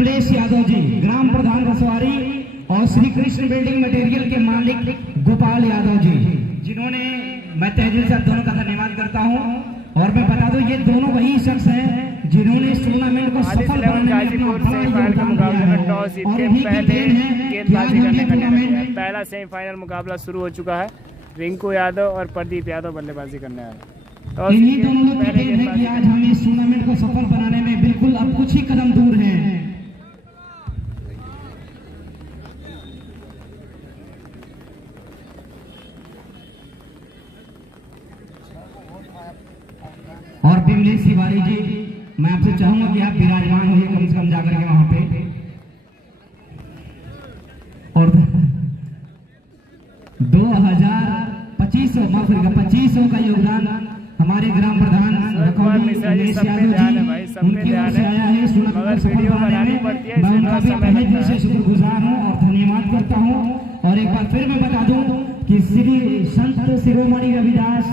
कमलेश यादव जी, ग्राम प्रधान रसवारी, और Shri Krishna building material के मालिक गोपाल यादव जी, जिन्होंने, मैं तहे दिल से दोनों का धन्यवाद करता हूं। और मैं बता दूं, ये दोनों वही शख्स हैं जिन्होंने इस टूर्नामेंट को सफल बनाने में अपना बड़ा योगदान दिया है। और इन्हीं की देन है कि आज हम ये टूर्नामेंट, पहला सेमीफाइनल मुकाबला शुरू हो चुका है। रिंकू यादव और प्रदीप यादव बल्लेबाजी करने आए। इन्हीं दोनों लोग की देन है कि आज हम इस टूर्नामेंट को सफल बनाने में बिल्कुल अब कुछ ही कदम दूर हैं। और बिमलेश तिवारी जी, मैं आपसे चाहूंगा कि आप विराजमान होइए कम से कम जाकर के वहां पे। और 2500 का योगदान हमारे ग्राम प्रधान उमेश यादव जी, उनकी ओर से आया है। सफल बनाने में मैं उनका भी तहे दिल से शुक्रगुजार हूँ और धन्यवाद करता हूँ। और एक बार फिर मैं बता दूं कि श्री संत शिरोमणि रविदास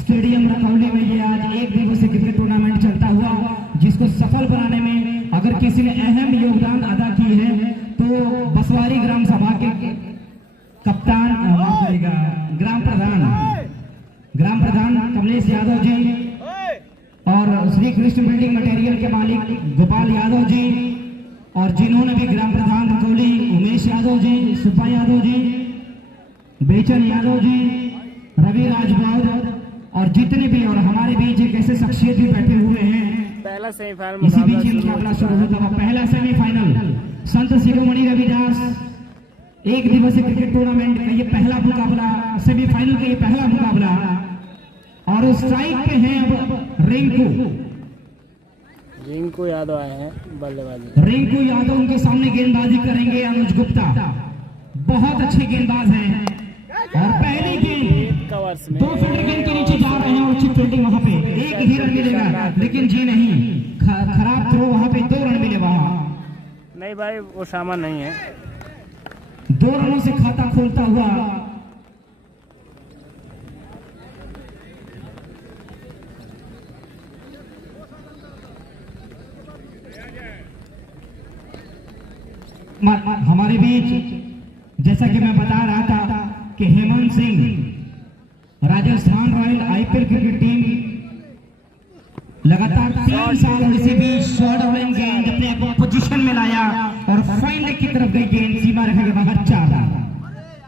स्टेडियम रखौली में ये आज एक दिवसीय क्रिकेट टूर्नामेंट चलता हुआ, जिसको सफल बनाने में अगर किसी ने अहम योगदान अदा की है तो बसवारी ग्राम सभा के कप्तान, ग्राम प्रधान कमलेश यादव जी, और श्री कृष्ण बिल्डिंग मटेरियल के मालिक गोपाल यादव जी, और जिन्होंने भी ग्राम प्रधान रखौली उमेश यादव जी, सुपा यादव जी, बेचन यादव जी, रवि राजभर, और जितने भी और हमारे बीच एक ऐसे शख्सियत भी बैठे हुए हैं। पहला सेमीफाइनल इसी बीच मुकाबला शुरू होता है। पहला सेमीफाइनल संत शिरोमणि रविदास एक दिवसीय क्रिकेट टूर्नामेंट का ये पहला मुकाबला, सेमीफाइनल का ये पहला मुकाबला। और स्ट्राइक पे हैं अब रिंकू यादव आए हैं बल्लेबाजी। रिंकू यादव उनके सामने गेंदबाजी करेंगे। अनुज गुप्ता बहुत अच्छे गेंदबाज हैं और पहली गेंद 2 फील्डर गेंद के नीचे जा रहे हैं और उचित फील्डिंग वहां पे एक ही रन मिलेगा, लेकिन जी नहीं, खराब थ्रो वहां पे 2 रन मिले। वहां नहीं भाई, वो सामान नहीं है। 2 रनों से खाता खोलता हुआ हमारे बीच, जैसा कि मैं बता रहा था कि Hemant Singh Rajasthan royal IPL cricket team लगातार 3 साल और इसी बीच शॉर्ट ऑफ गेंद अपने पोजीशन में लाया और फाइनल की तरफ गई गेंद सीमा रेखा के बाहर 4 रन।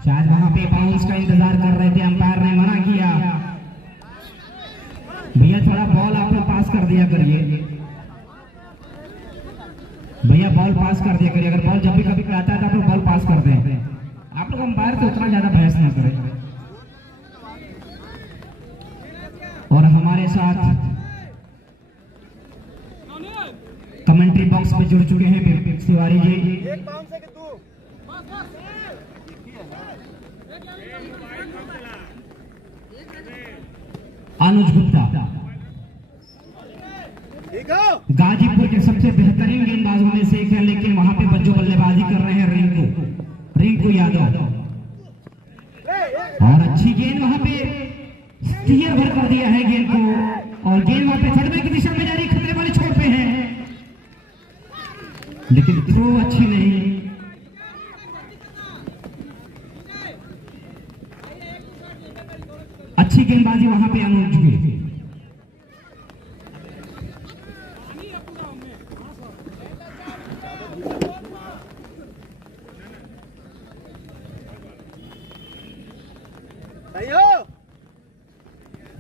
शायद वहां पे बाउंस का इंतजार कर रहे थे, अंपायर ने मना किया। भैया थोड़ा बॉल आप लोग पास कर दिया करिए, भैया बॉल पास कर दिया करिए। अगर बॉल जब भी कभी आता है तो आप लोग बॉल पास कर दें। आप लोग अंपायर तो उतना ज्यादा बहस ना करें। और हमारे साथ कमेंट्री बॉक्स में जुड़ चुके हैं तिवारी जी, अनुज गुप्ता, गाजीपुर के सबसे बेहतरीन गेंदबाजों में से एक है, लेकिन वहां पे बच्चों बल्लेबाजी कर रहे हैं रिंकू यादव। और अच्छी गेंद वहां पे स्टीयर भर कर दिया है गेंद को, और गेंद वहां पे थर्ड की दिशा में जा रही, खतरे वाले छोर पे है, लेकिन थ्रो अच्छी नहीं। अच्छी गेंदबाजी वहां पे अनुज की।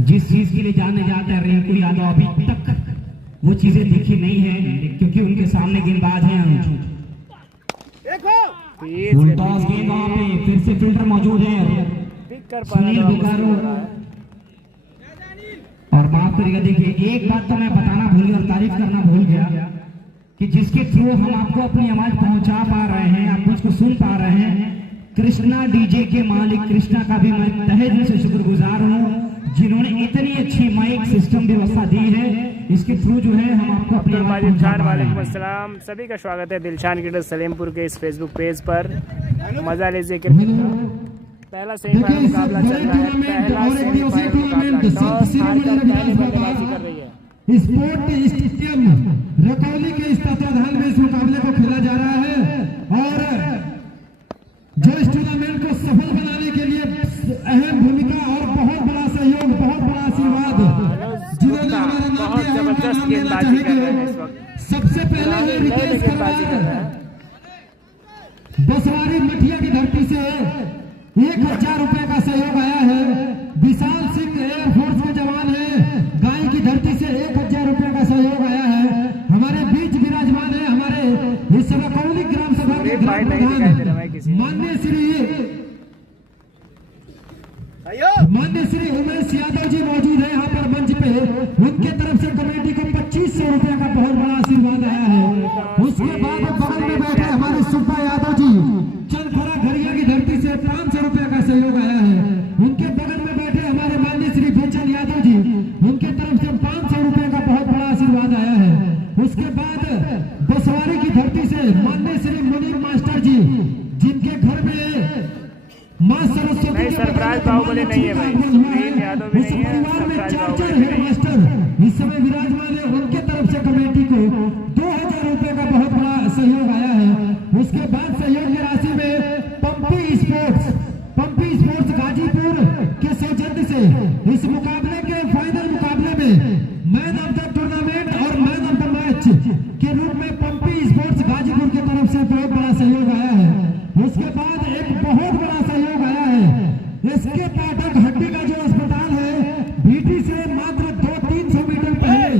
जिस चीज के लिए जाने जाता है रिंकू यादव, अभी तक वो चीजें दिखी नहीं है, क्योंकि उनके सामने गेंदबाज हैं अनुज। फुल टॉस गेंद वहां पे, फिर से फील्डर मौजूद है सुनील बुकारो। और माफ करिएगा, देखिए एक बात तो मैं बताना भूल गया और तारीफ करना भूल गया कि जिसके थ्रू हम आपको अपनी आवाज पहुंचा पा रहे हैं, आप मुझको सुन पा रहे हैं, कृष्णा डीजे के मालिक कृष्णा का भी मैं तहे दिल से शुक्रगुजार हूं, जिन्होंने इतनी अच्छी माइक सिस्टम व्यवस्था दी है। इसके थ्रू जो है हम आपको अपनी आवाज पहुंचा पा रहे हैं। अस्सलाम, सभी का स्वागत है दिलशान क्रिकेट सलेमपुर के इस फेसबुक पेज पर। मजा लीजिए कि पहला सेमीफाइनल मुकाबला चल रहा है। पहला सेमीफाइनल मुकाबला टॉस हारकर पहले बल्लेबाजी कर रही है। स्पोर्ट स्टेडियम रकौली के इस तत्वाधान में इस मुकाबले को खेला जा रहा है और जो इस टूर्नामेंट को सफल बनाने के लिए अहम भूमिका और बहुत बड़ा सहयोग, बहुत बड़ा आशीर्वाद जिन्होंने हमारा नाम दिया है, उनका नाम लेना चाहेंगे। सबसे पहले है रितेश करवार, बसवारी मठिया की धरती से 1000 रुपए का सहयोग आया है। विशाल सिंह एयरफोर्स के जवान है, गाय की धरती से 1000 रुपए का सहयोग आया है। हमारे बीच विराजमान है हमारे इस रकौली ग्राम सभा के माननीय श्री उमेश यादव जी मौजूद है यहाँ पर मंच पे। उनके तरफ से कमेटी को 2500 रुपए का बहुत बड़ा आशीर्वाद आया है। उसके बाद बगल में बैठे हमारे सुब्बा यादव जी चंदखोरा घरिया की धरती से 500 रुपए का सहयोग आया है। उनके बगल में बैठे हमारे माननीय श्री बेचन यादव जी, उनके तरफ से 500 रुपए का बहुत बड़ा आशीर्वाद आया है। उसके बाद बसवारी की धरती से माननीय श्री मुनीर मास्टर जी, जिनके घर में मां सरस्वती सरफराज बाहुबली नहीं है भाई, सुनील यादव भी नहीं है, सरफराज बाहुबली भी नहीं है, इस समय विराजमान है। उनके तरफ से कमेटी को 2000 रुपए का बहुत बड़ा सहयोग आया है। उसके बाद सहयोग की राशि में पंपी स्पोर्ट्स गाजीपुर के सौजन्य से इस मुकाबले के फाइनल मुकाबले में मैन ऑफ द टूर्नामेंट और मैन ऑफ द मैच के रूप में पंपी स्पोर्ट्स गाजीपुर की तरफ से बहुत बड़ा सहयोग आया है। उसके बाद एक बहुत बड़ा सहयोग आया है एसके पाठक हड्डी का जो अस्पताल है, बीटी से मात्र 200-300 मीटर पहले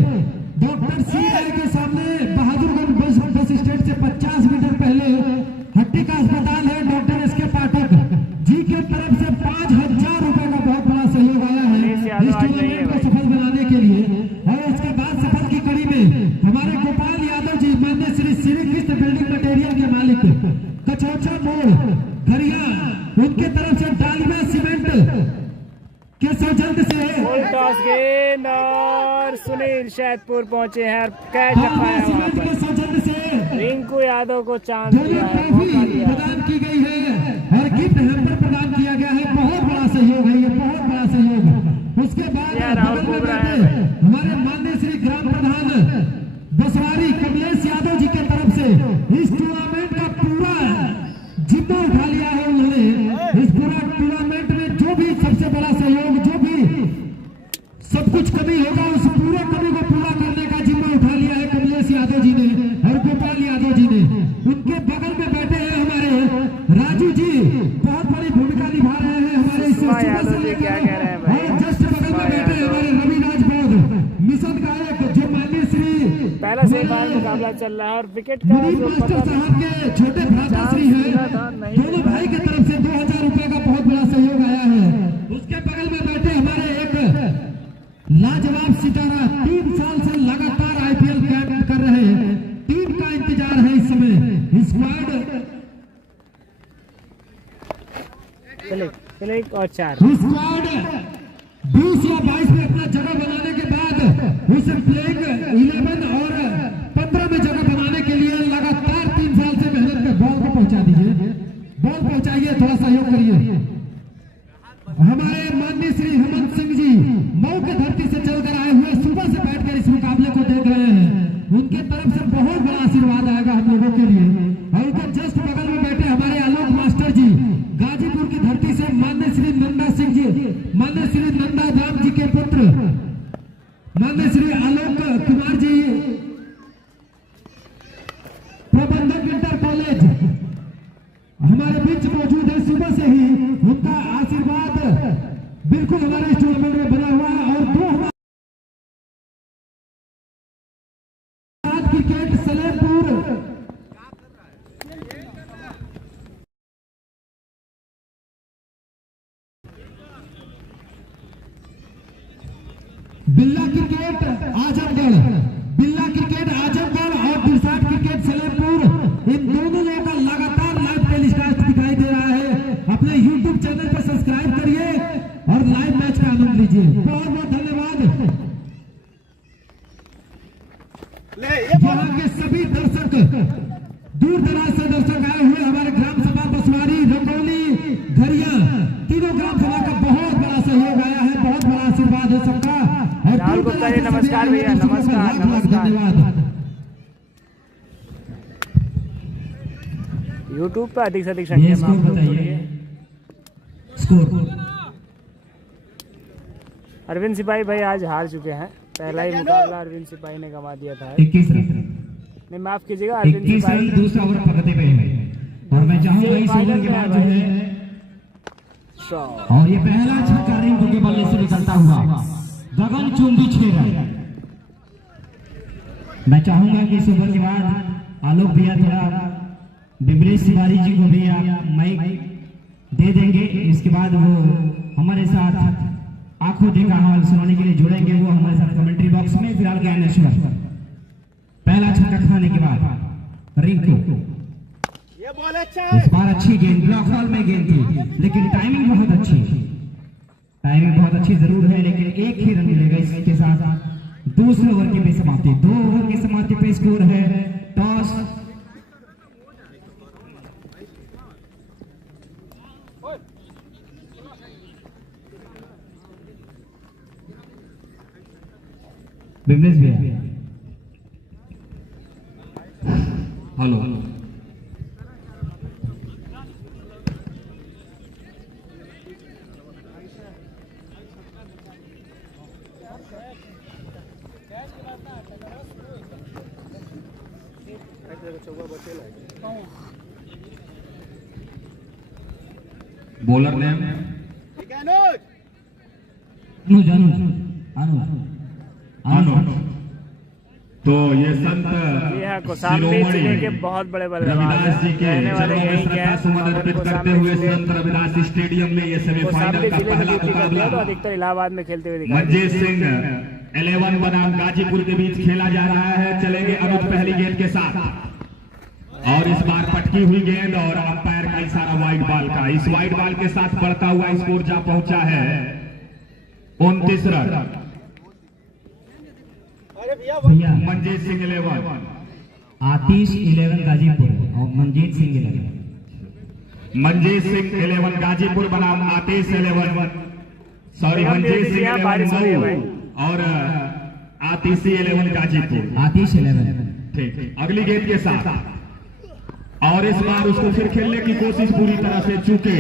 डॉक्टर सी आई के सामने बहादुरगंज बस स्टैंड से 50 मीटर पहले हड्डी का अस्पताल है। डॉक्टर एसके पाठक जी के तरफ से 5000 रुपए का बहुत बड़ा सहयोग आया है इस टूर्नामेंट को सफल बनाने के लिए। और उसके बाद सफल की कड़ी में हमारे गोपाल यादव जी, माननीय श्री श्री कृष्ण बिल्डिंग मटेरियल के मालिक कचौचा मोड़ घरिया, उनके तरफ से डालमिया सीमेंट के सौजन्य से फुल टॉस गेंद और सुनील शहदपुर पहुंचे हैं और कैच रखाया वहां पर। सौजन्य से रिंकू यादव को चांस दिया है, मौका दिया है। प्रदान की गई है और गिफ्ट हैम्पर प्रदान किया गया है। बहुत बड़ा सहयोग है ये, बहुत बड़ा सहयोग। उसके बाद बगल में बैठे हमारे माननीय श्री ग्राम प्रधान बसवारी कमलेश यादव जी के तरफ से इस टूर्नामेंट का पूरा जिम्मा उठा लिया है उन्होंने। इस पूरा टूर्नामेंट में जो भी सबसे बड़ा सहयोग, जो भी सब कुछ कमी होगा, उस पूरे कमी को पूरा करने का जिम्मा उठा लिया है कमलेश यादव जी ने और गोपाल यादव जी ने। उनके बगल में बैठे हैं हमारे राजू जी, बहुत बड़ी भूमिका निभा रहे हैं हमारे इस यादव जी। क्या कह रहे हैं भाई? और जस्ट बगल में बैठे हमारे रविराज बौद्ध मिशन गायक, जो माननीय श्री पहला सेमीफाइनल मुकाबला चल रहा है और विकेट का मुनीर मास्टर साहब के छोटे भ्राताश्री हैं, दोनों भाई की तरफ से 2000 रुपए का बहुत बड़ा सहयोग आया है। उसके बगल में बैठे हमारे एक लाजवाब सितारा, 3 साल से लगातार आईपीएल कैंप कर रहे हैं, टीम का इंतजार है इस समय। स्क्वाड और 4 स्क्वाड 20 या 22 में अपना जगह बनाने के बाद उसे प्लेइंग 11 और 15 में जगह बनाने के लिए लगातार 3 साल से मेहनत में बॉल को पहुंचा दीजिए, बॉल पहुंचाइए, थोड़ा सहयोग करिए। हमारे माननीय श्री हेमंत सिंह जी मऊ की धरती से चलकर आए हुए, सुबह से बैठकर इस मुकाबले को देख रहे हैं। उनके तरफ से बहुत बड़ा आशीर्वाद आएगा हम लोगों के लिए। और उनके जस्ट बगल में बैठे हमारे आलोक मास्टर जी, गाजीपुर की धरती से माननीय श्री नंदा सिंह जी, माननीय श्री नंदा राम जी के पुत्र माननीय श्री आलोक कुमार जी, प्रबंधक इंटर कॉलेज हमारे बीच मौजूद है। सुबह से ही उनका आशीर्वाद बिल्कुल हमारे इस टूर्नामेंट में बना हुआ है। और 2 क्रिकेट सलेमपुर बिल्ला क्रिकेट आजमगढ़, बिल्ला क्रिकेट आजमगढ़ और बिरसाट क्रिकेट सलेमपुर, इन दोनों लोगों का लगातार लाइव टेलीकास्ट दिखाई दे रहा है। अपने YouTube चैनल पर सब्सक्राइब करिए और लाइव मैच का आनंद लीजिए। बहुत बहुत धन्यवाद। यहाँ के सभी दर्शक, दूर दराज से दर्शक आए हुए, हमारे ग्राम सभा बसवारी, रंगौली, घरिया, तीनों ग्राम सभा का बहुत बड़ा सहयोग आया है, बहुत बड़ा आशीर्वाद है सबका। राहुल गुप्ता जी नमस्कार भैया, नमस्कार नमस्कार। धन्यवाद। यूट्यूब पे अधिक से अधिक संख्या में आप लोग जुड़िए। स्कोर अरविंद सिपाही भाई आज हार चुके हैं। पहला ही मुकाबला अरविंद सिपाही ने गंवा दिया था। 21 रन, नहीं माफ कीजिएगा, अरविंद 21 सिपाही रन दूसरा ओवर पकड़ते पे है। और मैं चाहूंगा इस ओवर के बाद जो है, और ये पहला छक्का रिंकू के बल्ले से निकलता हुआ गगनचुंबी 6 रन। मैं चाहूंगा कि इस ओवर के बाद आलोक भैया थोड़ा बिमलेश तिवारी जी को भी आप माइक दे देंगे। इसके बाद वो हमारे साथ आंखों देखा हाल सुनाने के लिए जुड़ेंगे, वो हमारे साथ कमेंट्री बॉक्स में। फिलहाल ज्ञानेश्वर पहला छक्का खाने के बाद रिंकू, इस बार अच्छी गेंद, ब्लॉक हॉल में गेंद थी, लेकिन टाइमिंग बहुत अच्छी, टाइमिंग बहुत अच्छी जरूर है, लेकिन एक ही रन मिलेगा। इसके साथ दूसरे ओवर की भी समाप्ति, 2 ओवर की समाप्ति पे स्कोर है टॉस। बिमलेश भैया हेलो, बॉलर नेम अनुज। तो ये संत कौशाम्बी जिले के बहुत बड़े रविदास जी के रहने वाले चरणों में यही श्रद्धा सुमन अर्पित करते हुए संत रविदास स्टेडियम में ये सेमीफाइनल का पहला मुकाबला अधिकतर इलाहाबाद में खेलते हुए दिखाई मंजीत सिंह 11 बनाम गाजीपुर के बीच खेला जा रहा है। चलेंगे अनुज पहली गेंद के साथ, और इस बार पटकी हुई गेंद और अंपायर का इशारा वाइड बॉल का। इस वाइड बॉल के साथ बढ़ता हुआ स्कोर जा पहुंचा है 29 रन। भैया मंजीत सिंह 11, आतिश 11 गाजीपुर और मंजीत सिंह 11। मंजीत सिंह 11 गाजीपुर बनाम आतिश 11, सॉरी मंजीत सिंह 11 मऊ और आतिशी 11 गाजीपुर। आतिश 11। ठीक, अगली गेंद के साथ, और इस बार उसको फिर खेलने की कोशिश पूरी तरह से चूके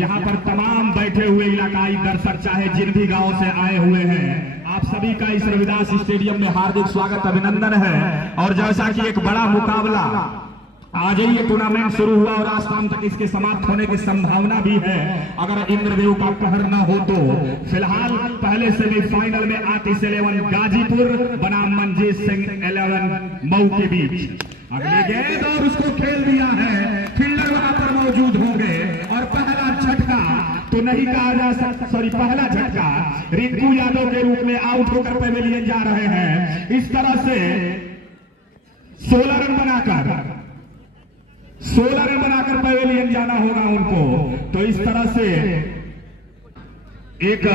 यहाँ पर तमाम बैठे हुए इलाकाई दर्शक चाहे जिन भी गांव से आए हुए हैं, आप सभी का इस रविदास स्टेडियम में हार्दिक स्वागत अभिनंदन है। और जैसा कि एक बड़ा मुकाबला आज ही ये टूर्नामेंट शुरू हुआ और आज शाम तक इसके समाप्त होने की संभावना भी है, अगर इंद्रदेव का कहर न हो तो। फिलहाल पहले सेमीफाइनल में आतिश 11 गाजीपुर बनाम मंजीत सिंह 11 मऊ के बीच। अगली गेंद और उसको खेल दिया है, फील्डर वहां पर मौजूद होंगे, और पहला झटका तो नहीं कहा जा सकता, सॉरी पहला झटका रिंकू यादव के रूप में आउट होकर पवेलियन जा रहे हैं। इस तरह से 16 रन बनाकर पवेलियन जाना होगा उनको। तो इस तरह से एक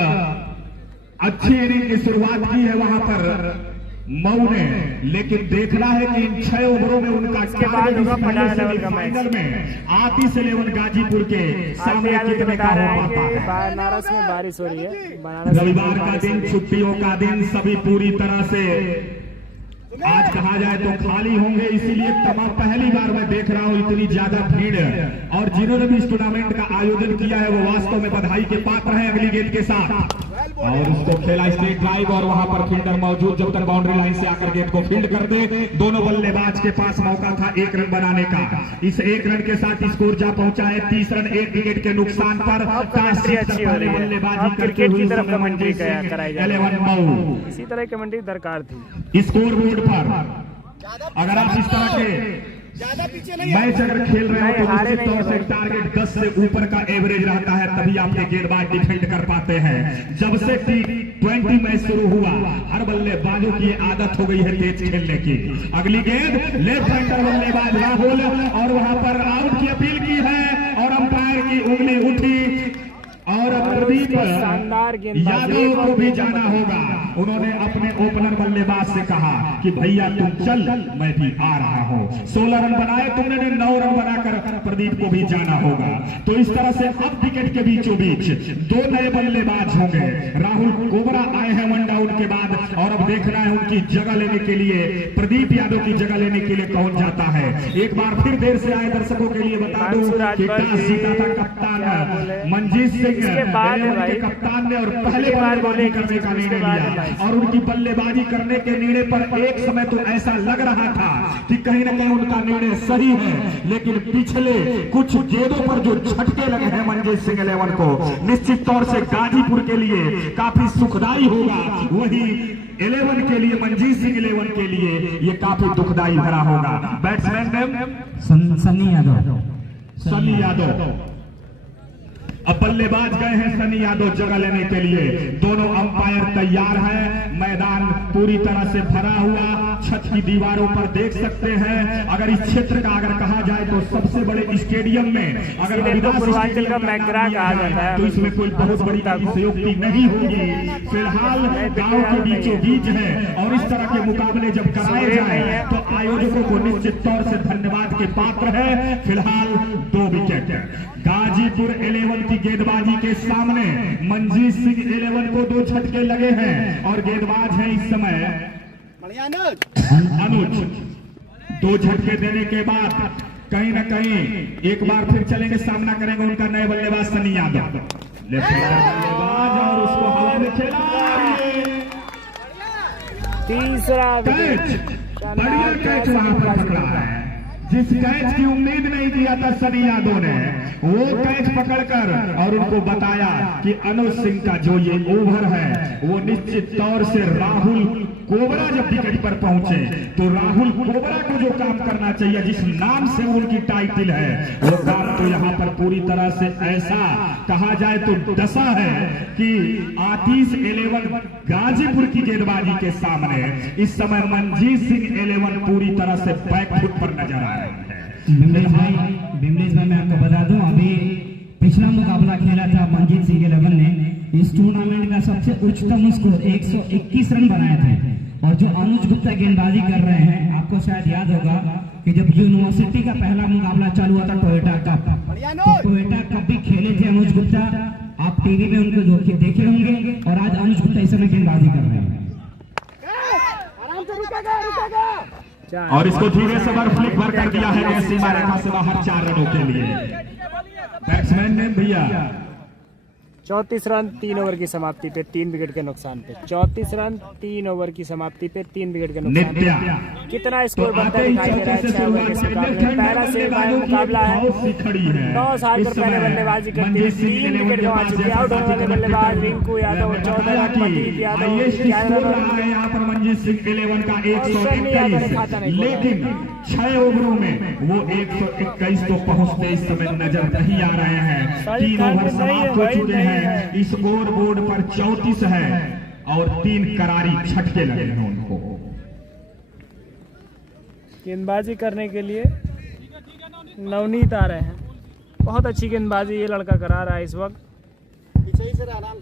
अच्छी इनिंग की शुरुआत की है वहां पर मऊ ने, लेकिन देखना है कि इन 6 ओवरों में उनका फाइनल में आतिश 11 गाजीपुर के सामने कितने का हो पाता है। बनारस में बारिश हो रही है, रविवार का दिन, छुट्टियों का दिन, सभी पूरी तरह से आज कहा जाए तो खाली होंगे, इसीलिए पहली बार मैं देख रहा हूं इतनी ज्यादा भीड़। और जिन्होंने भी इस टूर्नामेंट का आयोजन किया है वो वास्तव में बधाई के पात्र हैं। अगली गेंद के साथ, और उसको खेला स्ट्रेट ड्राइव, और वहां पर फील्डर मौजूद, जब तक बाउंड्री लाइन से आकर गेंद को फील्ड कर दे। दोनों बल्लेबाज के पास मौका था 1 रन बनाने का। इस 1 रन के साथ स्कोर जा पहुंचा है 30 रन 1 विकेट के नुकसान पर। बल्लेबाजी क्रिकेट की तरफ कमेंट्री कराई जाए 11 मऊ, इसी तरह कमेंट्री दरकार थी। स्कोर बोर्ड पर अगर आप इस तरह के मैच अगर खेल रहे हो तो निश्चित तौर से टारगेट 10 से ऊपर का एवरेज रहता है, तभी आपके गेंदबाज डिफेंड कर पाते हैं। जब से T20 मैच शुरू हुआ, हर बल्लेबाजों की आदत हो गई है तेज खेलने की। अगली गेंद लेफ्ट हैंडर बल्लेबाज राहुल, और वहां पर आउट की अपील की है, और अंपायर की उंगली उठी, और प्रदीप शानदार गेंदबाजी यादव को भी जाना होगा। उन्होंने अपने ओपनर बल्लेबाज से कहा कि भैया तुम चल, मैं भी आ रहा हूं। 16 रन बनाए तुमने, 9 रन बनाकर प्रदीप को भी जाना होगा। तो इस तरह से अब विकेट के बीचों बीच 2 नए बल्लेबाज होंगे। राहुल कोबरा आए हैं वन डाउन के बाद, और अब देखना है उनकी जगह लेने के लिए, प्रदीप यादव की जगह लेने के लिए कौन जाता है। एक बार फिर देर से आए दर्शकों के लिए बता दूं कि टॉस जीता था कप्तान मंजीत सिंह के कप्तान ने, और पहले बल्लेबाजी करने का निर्णय लिया। और उनकी बल्लेबाजी करने के निर्णय पर एक समय तो ऐसा लग रहा था कि कहीं ना कहीं उनका निर्णय सही है, लेकिन पिछले कुछ गेंदों पर जो झटके लगे हैं मंजीत सिंह 11 को, निश्चित तौर से गाजीपुर के लिए काफी सुखदायी होगा। वही 11 के लिए, मंजीत सिंह 11 के लिए ये काफी दुखदायी भरा होगा। Batsman name Sunny Yadav. सन्नी यादव। अब बल्लेबाज गए हैं सन्नी यादव जगह लेने के लिए। दोनों अंपायर तैयार हैं। मैदान पूरी तरह से भरा हुआ, छत की दीवारों पर देख सकते हैं। अगर इस क्षेत्र का अगर कहा जाए तो सबसे बड़े स्टेडियम में अगर पूर्वांचल का मैकरा कहा जाता है, तो इसमें कोई बहुत बड़ी अतिशयोक्ति नहीं होगी। फिलहाल गांव के बीचों बीच है, और इस तरह के मुकाबले जब कराए जाए तो आयोजकों को निश्चित तौर से धन्यवाद के पात्र है। फिलहाल 2 विकेट गाजीपुर 11 की गेंदबाजी के सामने मंजीत सिंह 11 को 2 झटके लगे हैं, और गेंदबाज है इस समय अनुज। 2 झटके देने के बाद कहीं ना कहीं एक बार फिर चलेंगे, सामना करेंगे उनका नए बल्लेबाज सन्नी यादव। लेफ्ट बल्लेबाज, और उसको हवा में खेला, तीसरा कैच, बढ़िया कैच वहां पर पकड़ा है। जिस कैच की उम्मीद नहीं किया था सनी यादव ने, वो कैच पकड़कर और उनको बताया कि अनुज सिंह का जो ये ओवर है वो निश्चित तौर से राहुल कोबरा जब विकेट पर पहुंचे तो राहुल कोबरा को जो काम करना चाहिए, जिस नाम से उनकी टाइटल है, वो काम तो यहाँ पर पूरी तरह से ऐसा कहा जाए तो डसा है कि आतिश 11 गाजीपुर की गेंदबाजी के सामने इस समय मंजीत सिंह 11 पूरी तरह से बैकफुट पर नजर आ रहे हैं। बिमलेश भाई मैं आपको बता दूं, अभी पिछला मुकाबला खेला था मंजीत सिंह 11 ने, इस टूर्नामेंट का सबसे उच्चतम स्कोर 121 रन बनाए थे। और जो अनुज गुप्ता गेंदबाजी कर रहे हैं, आपको शायद याद होगा कि जब यूनिवर्सिटी का पहला मुकाबला चालू हुआ था टोयोटा कप, तो टोयोटा कप भी खेले थे अनुज गुप्ता। आप टीवी में उनको देखे होंगे, और आज अनुज गुप्ता इस समय गेंदबाजी कर रहे हैं। और इसको धीरे से फ्लिक भर कर दिया है सीमा रेखा से बाहर 4 रनों के लिए। बैट्समैन ने भैया 34 रन 3 ओवर की समाप्ति पे 3 विकेट के नुकसान पे। 34 रन 3 ओवर की समाप्ति पे 3 विकेट के नुकसान पे। कितना स्कोर बनता है दिखाई दे रहा है 6 ओवर के मुकाबले। पहला सेमीफाइनल मुकाबला है। 9 साल पर पहले बल्लेबाजी करते हुए 3 विकेट गंवा चुके। आउट होने वाले बल्लेबाज रिंकू यादव 14 रन, प्रदीप यादव 11 रन। यहाँ पर मंजीत सिंह 11 का 121, लेकिन 6 ओवरों में वो 121 को पहुंचते इस समय नजर नहीं आ रहे हैं। 3 ओवर समाप्त हो चुके हैं। स्कोर बोर्ड पर 34 है, और 3 करारी झटके लगे हैं उनको। गेंदबाजी करने के लिए नवनीत आ रहे हैं। बहुत अच्छी गेंदबाजी ये लड़का करा रहा है इस वक्त।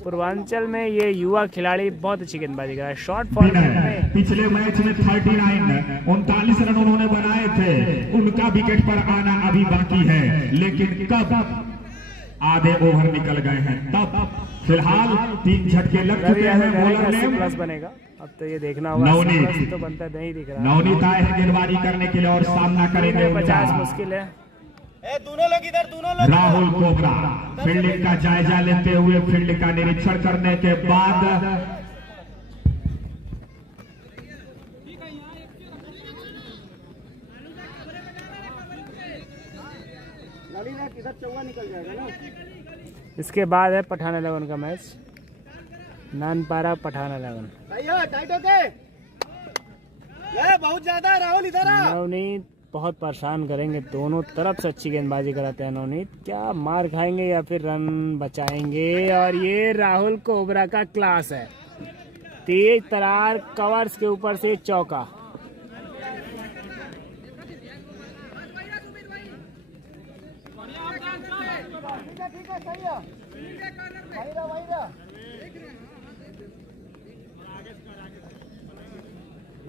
पूर्वांचल में ये युवा खिलाड़ी बहुत अच्छी गेंदबाजी कर रहा है। शॉर्ट फॉर्मेट में पिछले मैच में 39 रन उन्होंने बनाए थे। उनका विकेट पर आना अभी बाकी है, लेकिन कब आधे ओवर निकल गए हैं तब। फिलहाल 3 झटके लग चुके हैं। बॉलर ने प्लस बनेगा, अब तो ये देखना होगा। नवनीत तो बनता नहीं दिख रहा। नवनीत आए हैं गेंदबाजी करने के लिए और सामना करेंगे 50 मुश्किल है। दोनों लोग इधर, दोनों लोग। राहुल कोबरा फील्डिंग का जायजा लेते हुए, फील्ड का निरीक्षण करने के बाद इधर चौवा निकल जाएगा ना। इसके बाद है पठान 11 का मैच, नानपारा पठान 11। टाइट होके बहुत ज्यादा। राहुल इधर आ। नवनीत बहुत परेशान करेंगे, दोनों तरफ से अच्छी गेंदबाजी कराते हैं नवनीत। क्या मार खाएंगे या फिर रन बचाएंगे? और ये राहुल कोबरा का क्लास है। तेज तरार कवर्स के ऊपर से चौका।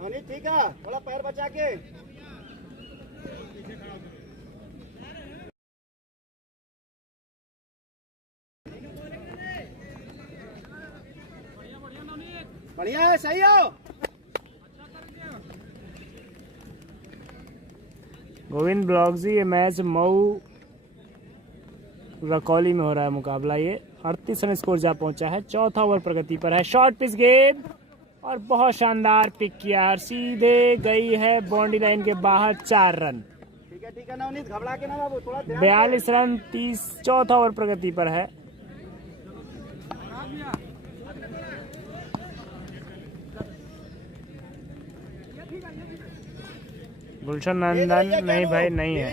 नवनीत ठीक है, थोड़ा पैर बचा के। बढ़िया है, सही हो। गोविंद ब्लॉग जी, ये मैच मऊ रकौली में हो रहा है मुकाबला। ये 38 रन स्कोर जा पहुंचा है, चौथा ओवर प्रगति पर है। शॉर्ट पिच गेंद और बहुत शानदार पिक किया, सीधे गई है बाउंड्री लाइन के बाहर। 4 रन। ठीक है नवनीत, घबरा के ना बाबू, थोड़ा ध्यान। 42 रन 30, चौथा ओवर प्रगति पर है। गुलशन नंदन नहीं भाई, नहीं है।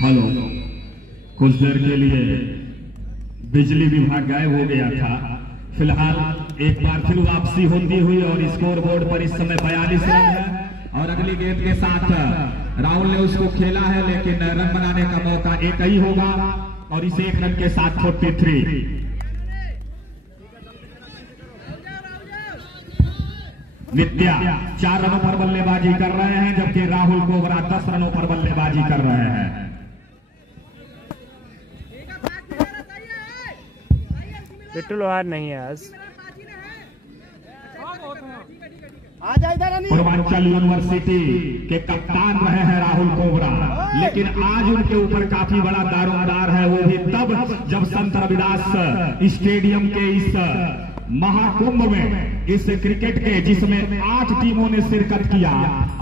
हेलो, कुछ देर के लिए बिजली विभाग गायब हो गया था। फिलहाल एक बार फिर वापसी होती हुई और स्कोर बोर्ड पर इस समय 42 रन है और अगली गेंद के साथ राहुल ने उसको खेला है, लेकिन रन बनाने का मौका एक ही होगा और इस 1 रन के साथ 43। नित्या 4 रनों पर बल्लेबाजी कर रहे हैं, जबकि राहुल कोबरा 10 रनों पर बल्लेबाजी कर रहे हैं। बिट्टू लोहार नहीं है आज। पूर्वांचल यूनिवर्सिटी के कप्तान रहे हैं राहुल कोबरा, लेकिन आज उनके ऊपर काफी बड़ा दारोमदार है, वो भी तब जब संत रविदास स्टेडियम के इस महाकुंभ में, इस क्रिकेट के जिसमें 8 टीमों ने शिरकत किया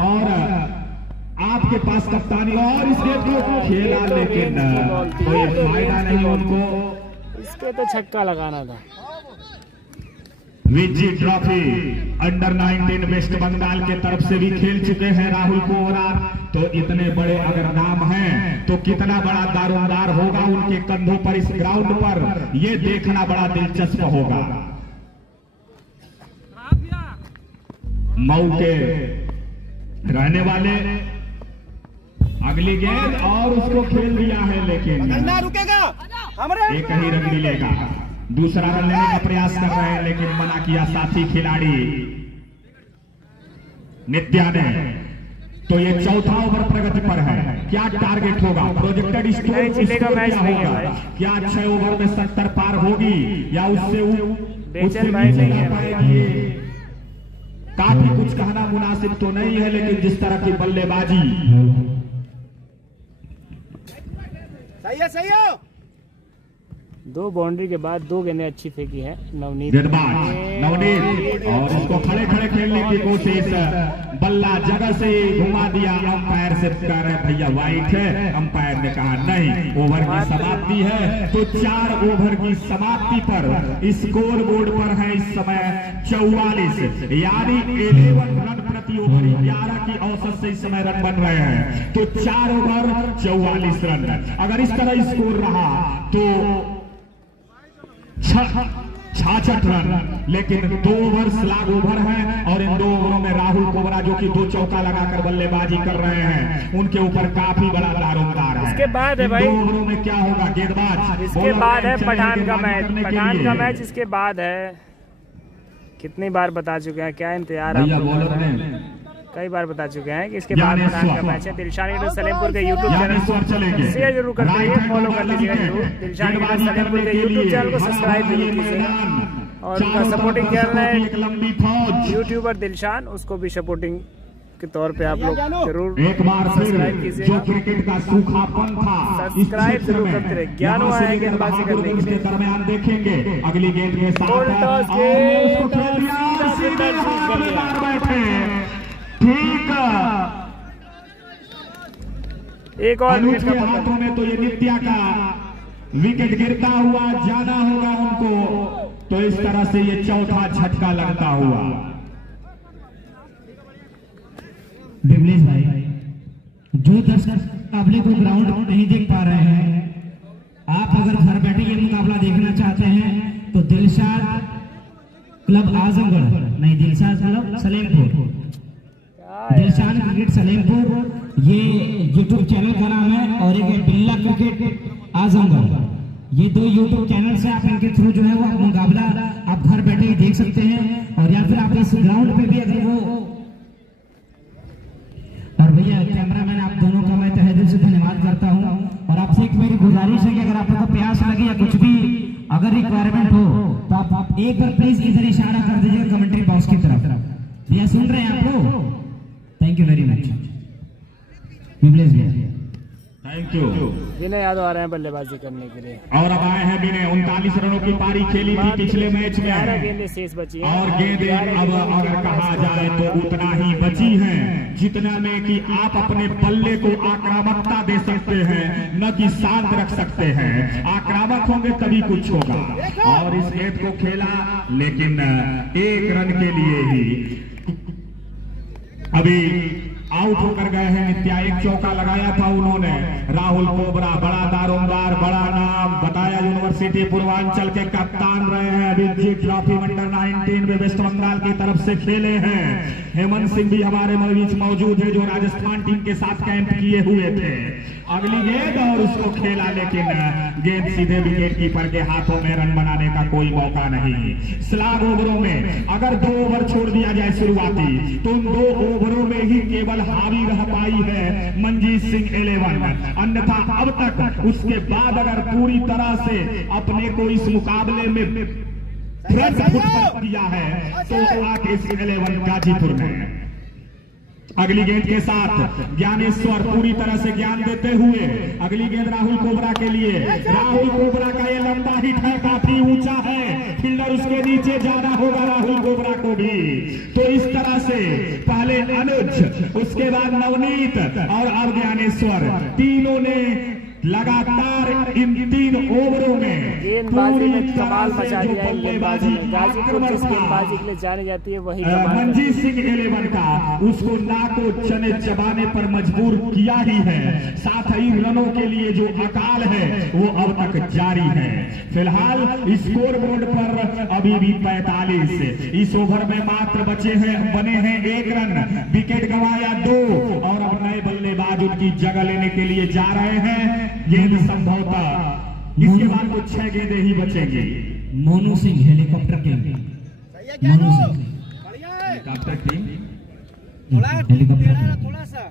और आपके पास कप्तानी और इस गेम को खेला, लेकिन कोई फायदा नहीं उनको। इसके तो छक्का लगाना था। विजी ट्रॉफी अंडर 19 वेस्ट बंगाल के तरफ से भी खेल चुके हैं राहुल कोबरा। तो इतने बड़े अगर नाम हैं तो कितना बड़ा दारोमदार होगा उनके कंधों पर इस ग्राउंड पर, यह देखना बड़ा दिलचस्प होगा। मऊ के रहने वाले अगली गेंद और उसको खेल दिया है, लेकिन रुकेगा, एक ही रन मिलेगा। दूसरा रन लेने का प्रयास कर रहे हैं, लेकिन मना किया साथी खिलाड़ी नित्या ने। तो ये चौथा ओवर प्रगति पर है, क्या टारगेट होगा? प्रोजेक्टेड स्कोर जिलेगा मैच नहीं है। क्या 6 ओवर में 70 पार होगी या उससे भाई नहीं है। काफी कुछ कहना मुनासिब तो नहीं है, लेकिन जिस तरह की बल्लेबाजी। सही है, सही हो। 2 बाउंड्री के बाद 2 गेंदें अच्छी फेंकी है नवनीत नवनीत, और उसको खड़े खड़े खेलने की कोशिश, बल्ला जगह से घुमा दिया। अंपायर से कह रहे भैया वाइट है, अंपायर ने कहा नहीं, ओवर की समाप्ति है। तो 4 ओवर की समाप्ति पर स्कोर बोर्ड पर है इस समय 44, यानी 11 रन प्रति ओवर, 11 की औसत से इस समय रन बन रहे हैं। तो 4 ओवर 44 रन। अगर इस तरह स्कोर रहा तो 66 रन, लेकिन 2 ओवर स्लॉग ओवर है और इन 2 ओवरों में राहुल कोबरा जो कि 2 चौका लगाकर बल्लेबाजी कर रहे हैं, उनके ऊपर काफी बड़ा दारोमदार है। इसके बाद है भाई 2 ओवरों में क्या होगा? गेंदबाज इसके बाद है पठान का मैच। पठान का मैच इसके बाद है। कितनी बार बता चुके हैं, क्या इंतजार आप कई बार बता चुके हैं कि इसके बाद पठान का मैच है। दिलशान सलेमपुर के यूट्यूब चैनल शेयर जरूर कर दीजिए, फॉलो कर लीजिएगा जरूर। दिलशान सलेमपुर के यूट्यूब चैनल को सब्सक्राइब जरूर कीजिएगा और उनका सपोर्टिंग चैनल है यूट्यूबर दिलशान, उसको भी सपोर्टिंग के तौर पे आप लोग जरूर एक बार सब्सक्राइब कीजिएगा। क्रिकेट का सूखापन था, सब्सक्राइब जरूर करते रहे। ज्ञानो आए गेंदबाजी करने के लिए। दरमियान देखेंगे अगली गेंद के साथ ठीक एक और विकेट के हाथों में। तो ये नित्या का विकेट गिरता हुआ जाना होगा उनको। तो इस तरह से ये चौथा झटका लगता हुआ। विमलेश भाई, जो दर्शक मुकाबले को ग्राउंड नहीं देख पा रहे हैं, आप अगर घर बैठे ये मुकाबला देखना चाहते हैं तो दिलशाद क्लब आजमगढ़, नहीं दिलशाद क्लब सलेमपुर, दिलशान क्रिकेट सलेमपुर, ये यूट्यूब चैनल का नाम है। और एक बिल्ला क्रिकेट आजमगढ़, ये 2 यूट्यूब चैनल से आप इनके थ्रू जो है वो मुकाबला आप घर बैठे ही देख सकते हैं, और या फिर आप इस ग्राउंड पे भी अगर वो, और भैया कैमरामैन आप दोनों का मैं तहे दिल से धन्यवाद करता हूं। और आपसे एक मेरी गुजारिश है कि अगर आप लोगों को प्यास लगे या कुछ भी अगर रिक्वायरमेंट हो तो आप एक बार प्लीज इधर इशारा कर दीजिएगा कमेंट्री बॉक्स की तरफ। भैया सुन रहे हैं आप लोग? Thank you very much. Thank you. Vinay Yadav आ रहे हैं बल्लेबाजी करने के लिए। और अब आए हैं विनय, 39 रनों की पारी खेली थी पिछले मैच में, 11 गेंदें शेष बची हैं और गेंदें अब अगर कहा जाए तो उतना ही बची हैं जितना में कि आप अपने बल्ले को आक्रामकता दे सकते हैं, न कि शांत रख सकते हैं। आक्रामक होंगे तभी कुछ होगा। और इस गेंद को खेला लेकिन 1 रन के लिए ही अभी आउट होकर गए हैं नित्या। 1 चौका लगाया था उन्होंने। राहुल कोबरा बड़ा दारोमदार, बड़ा नाम, बताया यूनिवर्सिटी पूर्वांचल के कप्तान रहे हैं, अभी जी ट्रॉफी अंडर 19 में वेस्ट बंगाल की तरफ से खेले हैं। हेमंत सिंह भी हमारे बीच मौजूद है जो राजस्थान टीम के साथ कैंप किए हुए थे। अगली गेंद और उसको खेला लेकिन गेंद सीधे विकेट कीपर के हाथों में, रन बनाने का कोई मौका नहीं। स्लैग ओवरों में अगर 2 ओवर छोड़ दिया जाए शुरुआती तो उन 2 ओवरों में ही केवल हावी रह पाई है मंजीत सिंह 11, अन्यथा अब तक उसके बाद अगर पूरी तरह से अपने को इस मुकाबले में फ्रंट फुट पर किया है तो आके 11 गाजीपुर में। अगली गेंद के साथ ज्ञानेश्वर पूरी तरह से ज्ञान देते हुए अगली गेंद राहुल कोबरा के लिए। राहुल कोबरा का ये लंबा हिट है, काफी ऊंचा है, फील्डर उसके नीचे जाना होगा राहुल कोबरा को भी। तो इस तरह से पहले अनुज, उसके बाद नवनीत और अब ज्ञानेश्वर, तीनों ने लगातार इन 3 ओवरों में गेंदबाजी में कमाल मचा दिया है। गेंदबाजी में गाजीपुर जिस गेंदबाजी के लिए जानी जाती है वही कमाल। मंजीत सिंह 11 का उसको नाको चने चबाने पर मजबूर किया ही है, साथ ही रनों के लिए जो अकाल है वो अब तक जारी है। फिलहाल स्कोर बोर्ड पर अभी भी 45। इस ओवर में मात्र बने हैं 1 रन, विकेट गंवाया 2, और अब नए बल्लेबाज उनकी जगह लेने के लिए जा रहे हैं। गेंद संभवतः इसके बाद कुछ 6 गेंदें ही बचेंगी। मोनू सिंह हेलीकॉप्टर टीम, मोनू सिंह बढ़िया है। हेलीकॉप्टर टीम, थोड़ा सा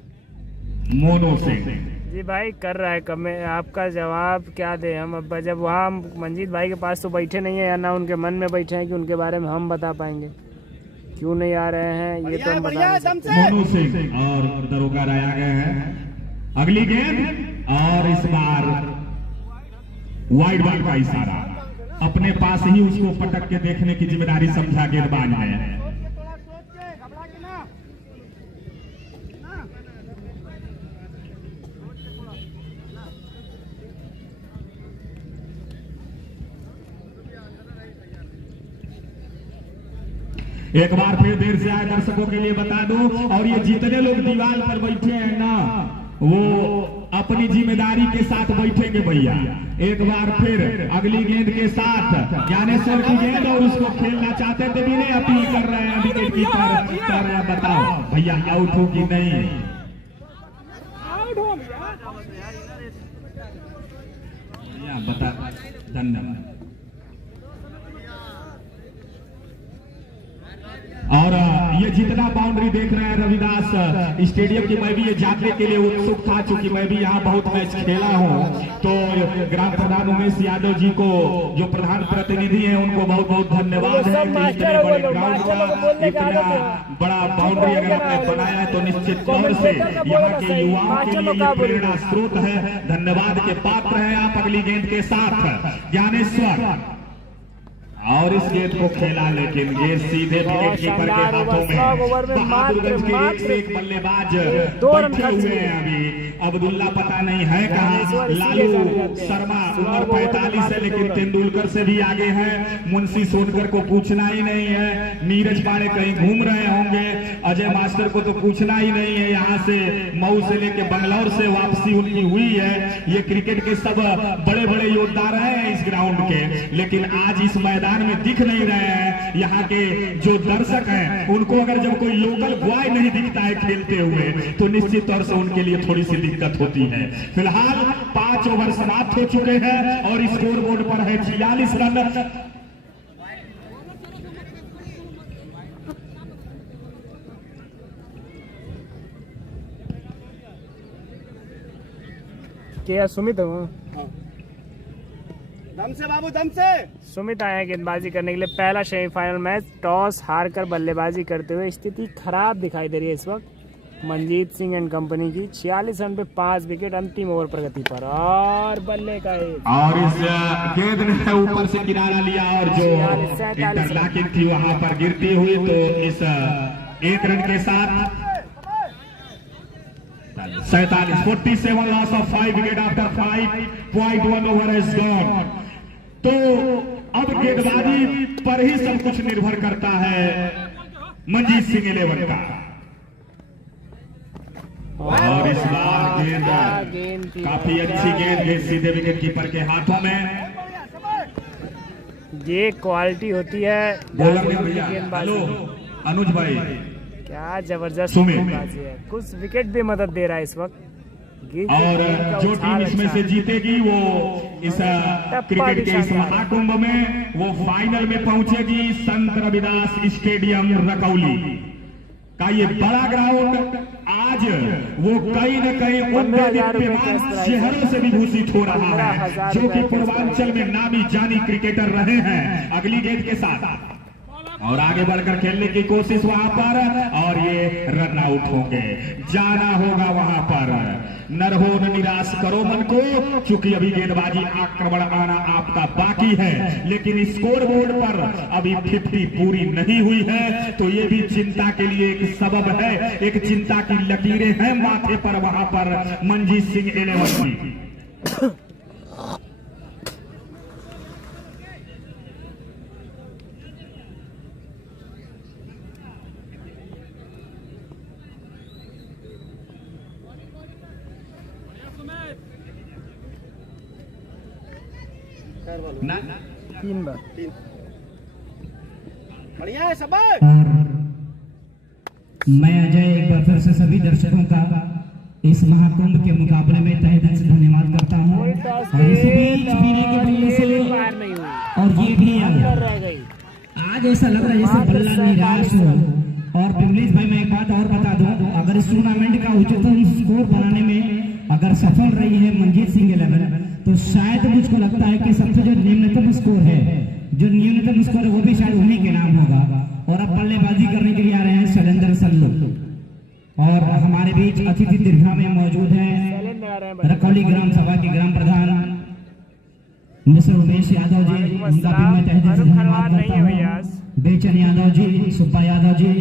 मोनू सिंह जी भाई कर रहा है कम। आपका जवाब क्या दे हम? अब जब वहाँ मंजीत भाई के पास तो बैठे नहीं है, या ना उनके मन में बैठे हैं कि उनके बारे में हम बता पाएंगे। क्यों नहीं आ रहे हैं ये तो हम बता नहीं सकते। मोनू सिंह और दरोगा राय आ गए हैं। अगली गेंद और इस बार वाइड बॉल का इशारा, अपने पास ही उसको पटक के देखने की जिम्मेदारी समझा गेंदबाज ने। एक बार फिर देर से आए दर्शकों के लिए बता दूं, और ये जितने लोग दीवार पर बैठे हैं ना वो अपनी जिम्मेदारी के साथ बैठेंगे भैया। एक बार फिर अगली गेंद के साथ ज्ञानेश्वर की गेंद, और उसको खेलना चाहते थे भी नहीं, अपील कर रहे हैं विकेट कीपर। बताओ भैया आउट हो कि नहीं? बता, धन्यवाद। और ये जितना बाउंड्री देख रहे हैं रविदास स्टेडियम की, मैं भी ये जानने के लिए उत्सुक था, चूंकि मैं भी यहाँ बहुत मैच खेला हूँ। तो ग्राम प्रधान उमेश यादव जी को, जो प्रधान प्रतिनिधि हैं, उनको बहुत बहुत धन्यवाद है कि इतने बड़े ग्राउंड का इतना बड़ा बाउंड्री अगर आपने बनाया है तो निश्चित तौर से यहाँ के युवाओं के लिए प्रेरणा स्रोत है। धन्यवाद के पात्र हैं आप। अगली गेंद के साथ ज्ञानेश्वर, और इस गेंद को खेला लेकिन ये सीधे विकेट कीपर के हाथों में। बहादुरगंज के एक बल्लेबाज बैठे हुए हैं अभी। अब्दुल्ला पता नहीं है कहाँ। लालू शर्मा उम्र 45 है लेकिन तेंदुलकर से भी आगे है। मुंशी सोनकर को पूछना ही नहीं है। नीरज पाड़े कहीं घूम रहे होंगे। अजय मास्टर को तो पूछना ही नहीं है। यहाँ से मऊ से लेके बंगलौर से वापसी उनकी हुई है। ये क्रिकेट के सब बड़े बड़े योद्धा रहे हैं इस ग्राउंड के, लेकिन आज इस मैदान में दिख नहीं रहे हैं। यहाँ के जो दर्शक हैं उनको अगर जब कोई लोकल बॉय नहीं दिखता है खेलते हुए तो निश्चित तौर से उनके लिए थोड़ी सी दिक्कत होती है। फिलहाल 5 ओवर समाप्त हो चुके हैं और स्कोर बोर्ड पर है 46 रन। क्या सुमित हूँ? दम से बाबू, दम से। सुमित आए हैं गेंदबाजी करने के लिए। पहला सेमीफाइनल मैच, टॉस हारकर बल्लेबाजी करते हुए स्थिति खराब दिखाई दे रही है इस वक्त मनजीत सिंह एंड कंपनी की। 46 रन पे 5 विकेट अंतिम ओवर प्रगति पर, और बल्ले का और इस गेंद ने ऊपर से किनारा लिया और जो इंटरलॉकिंग थी वहां पर गिरती हुई, तो इस 1 रन के साथ 47 loss of 5 wicket after 5.1 over is gone. तो अब गेंदबाजी पर ही सब कुछ निर्भर करता है मनजीत सिंह 11 का। और इस बार गेंद काफी अच्छी गेंद सीधे विकेट कीपर के हाथों में। ये क्वालिटी होती है हेलो अनुज भाई, क्या जबरदस्त सुमित गेंदबाजी है। कुछ विकेट भी मदद दे रहा है इस वक्त। और जो टीम इसमें से जीतेगी वो इस क्रिकेट के इस महाकुंभ में वो फाइनल में पहुंचेगी। संत रविदास स्टेडियम रकौली का ये बड़ा ग्राउंड आज वो कहीं न कहीं उन शहरों से भी भूषित हो रहा है जो कि पूर्वांचल में नामी जानी क्रिकेटर रहे हैं। अगली गेंद के साथ और आगे बढ़कर खेलने की कोशिश वहां पर, और ये रन आउट होंगे। जाना होगा वहां पर। नर हो न निराश करो मन को, क्योंकि अभी गेंदबाजी आक्रमण आना आपका बाकी है, लेकिन स्कोर बोर्ड पर अभी 50 पूरी नहीं हुई है। तो ये भी चिंता के लिए एक सबब है, एक चिंता की लकीरें हैं माथे पर वहां पर मनजीत सिंह 11 की। ना 3 बार बढ़िया है शाबाश। और मैं अजय एक बार फिर से सभी दर्शकों का इस महाकुंभ के मुकाबले में तहे दिल से धन्यवाद करता हूँ। और इसी बीच पीने के बल्ले से और ये भी आज ऐसा लग रहा है जैसे बल्ला निराश हो। और पिमलेश भाई, मैं एक बात और बता दूं, अगर इस टूर्नामेंट का उच्चतम स्कोर बनाने में अगर सफल रही है मनजीत सिंह 11, तो शायद मुझको लगता है कि सबसे जो न्यूनतम स्कोर है, जो न्यूनतम स्कोर है वो भी शायद उन्हीं के नाम होगा। और अब बल्लेबाजी करने के लिए आ रहे हैं शैलेंद्र सल्लू, और हमारे बीच अतिथि दीर्घा में मौजूद हैं रकौली ग्राम सभा के ग्राम प्रधान मिस्टर उमेश यादव जी, उनका भी मैं तहे दिल से धन्यवाद करता हूँ। बेचन यादव जी, सुब्बा यादव जी,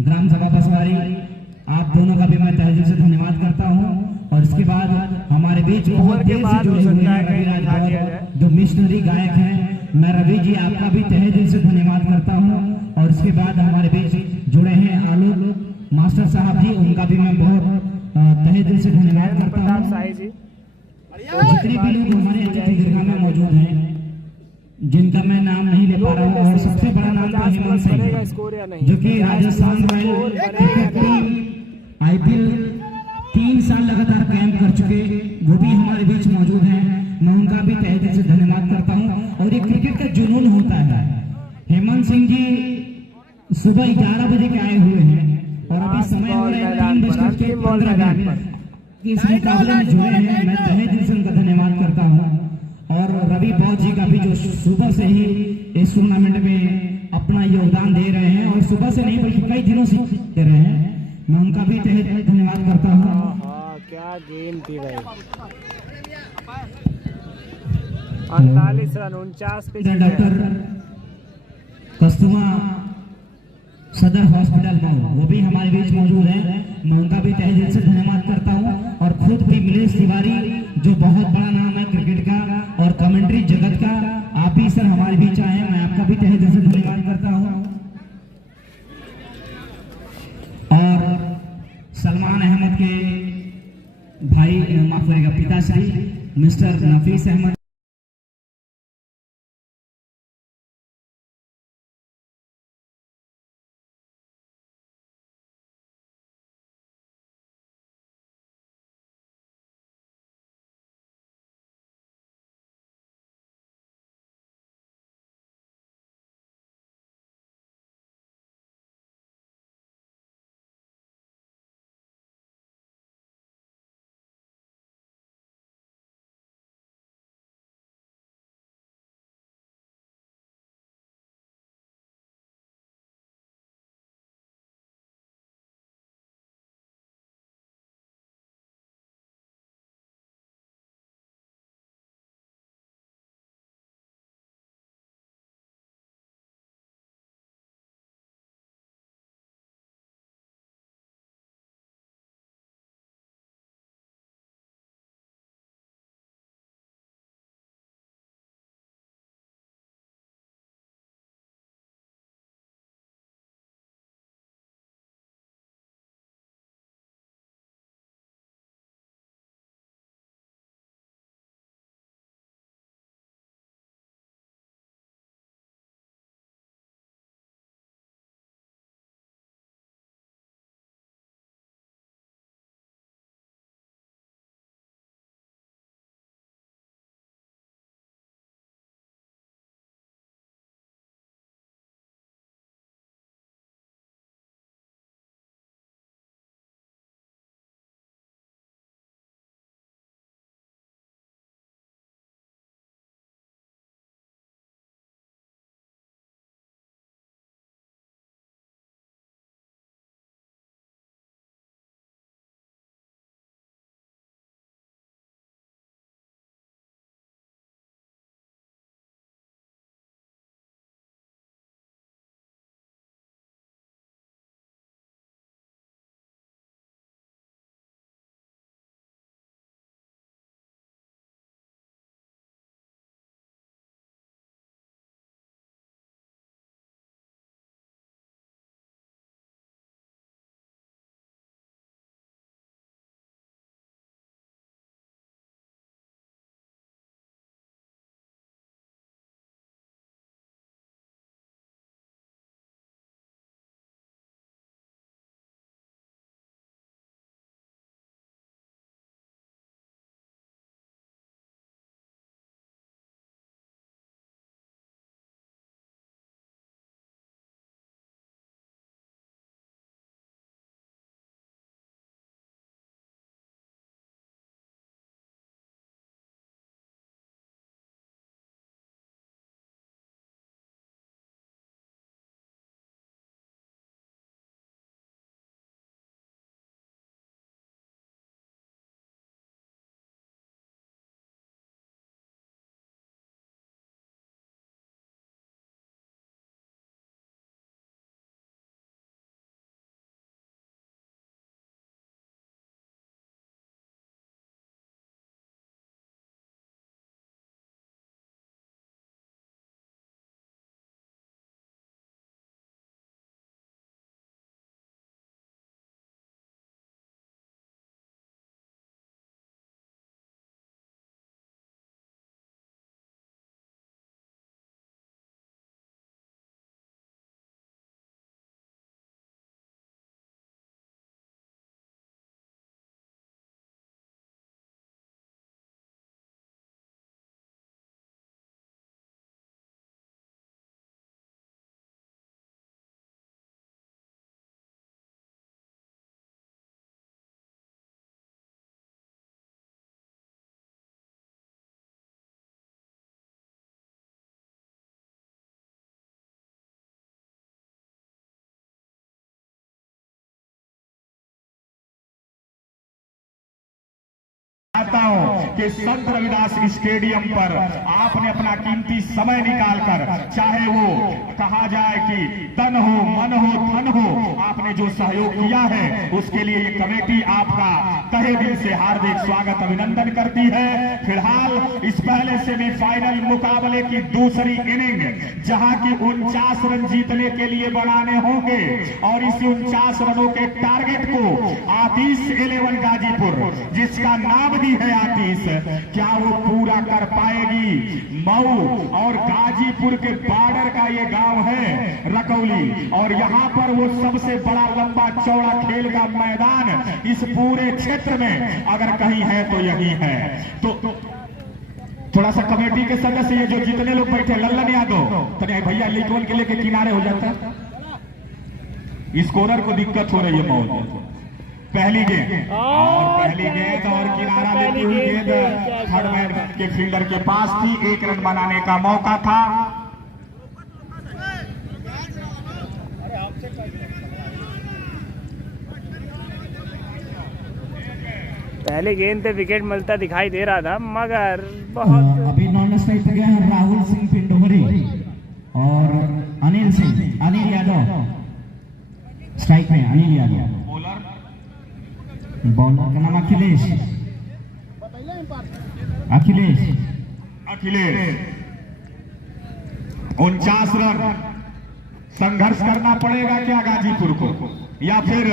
ग्राम सभा बसवारी, आप दोनों का भी मैं तहे दिल से धन्यवाद करता हूँ। और इसके बाद हमारे बीच बहुत देर से जुड़े हुए हैं रवि राजभर, जो मिशनरी गायक हैं। मैं रवि जी आपका भी तहे दिल से धन्यवाद करता हूँ। और इसके बाद हमारे बीच जुड़े हैं आलोक मास्टर साहब जी, उनका भी मैं बहुत तहे दिल से धन्यवाद करता हूँ। जितने भी लोग हमारे अतिथि दीर्घा में मौजूद हैं, जिनका मैं नाम नहीं ले पा रहा हूँ, और सबसे बड़ा नाम तो हेमंत सिंह, जो कि Rajasthan royal cricket team IPL 3 साल लगातार कैंप कर चुके, वो भी हमारे बीच मौजूद हैं। मैं उनका भी तहे दिल से धन्यवाद करता हूँ। और ये क्रिकेट का जुनून होता है। हेमंत सिंह जी सुबह 11 बजे के आए हुए हैं और अभी समय हो रहा है 3:15 इस मुकाबले में जुड़े हैं। मैं तहे दिल से उनका धन्यवाद करता हूँ। और रवि बौद्ध जी का भी, जो सुबह से ही इस टूर्नामेंट में अपना योगदान दे रहे हैं, और सुबह से नहीं बल्कि कई दिनों से दे रहे हैं, मैं उनका भी तहे दिल से धन्यवाद करता हूँ। क्या गेम थी भाई। 48 रन 49 पे डॉक्टर कस्तूरबा सदर हॉस्पिटल मऊ, वो भी हमारे बीच मौजूद हैं। मैं उनका भी तहे दिल से धन्यवाद करता हूं। और खुद भी मिलेश तिवारी, जो बहुत बड़ा नाम है क्रिकेट का और कमेंट्री जगत का, आप भी सर हमारे बीच आए हैं, मैं आपका भी तहे दिल से धन्यवाद करता हूं। और सलमान अहमद के पिताश्री मिस्टर नफीस अहमद। चाहता हूं कि संत रविदास स्टेडियम पर आपने अपना कीमती समय निकालकर, चाहे वो कहा जाए कि तन हो मन हो धन हो, आपने जो सहयोग किया है उसके लिए ये कमेटी आपका तहे दिल से हार्दिक स्वागत अभिनंदन करती है। फिलहाल इस पहले सेमीफाइनल मुकाबले की दूसरी इनिंग, जहां की 49 रन जीतने के लिए बनाने होंगे और इस 49 रनों के टारगेट को आतिश 11 गाजीपुर जिसका नाम भी है आतिश, क्या वो पूरा कर पाएगी? मऊ और गाजीपुर के बॉर्डर का ये गांव है रकौली, और यहाँ पर वो सबसे बड़ा लंबा चौड़ा खेल का मैदान इस पूरे क्षेत्र में अगर कहीं है तो यही है। तो थोड़ा सा कमेटी के सदस्य ये जो जितने लोग बैठे, लल्लन यादव तने भैया लिटवन के लेके किनारे हो जाता है, स्कोरर को दिक्कत हो रही है मौत में। पहली गेंद और किनारा लेती हुई गेंद थर्ड मैन के फील्डर के पास थी, 1 रन बनाने का मौका था। पहले गेंद पे विकेट मिलता दिखाई दे रहा था, मगर बहुत अभी नॉन स्ट्राइक पे गए हैं राहुल सिंह पिंडोरी और अनिल यादव स्ट्राइक में। अनिल यादव बॉलर का नाम अखिलेश 49 रन संघर्ष करना पड़ेगा क्या गाजीपुर को, या फिर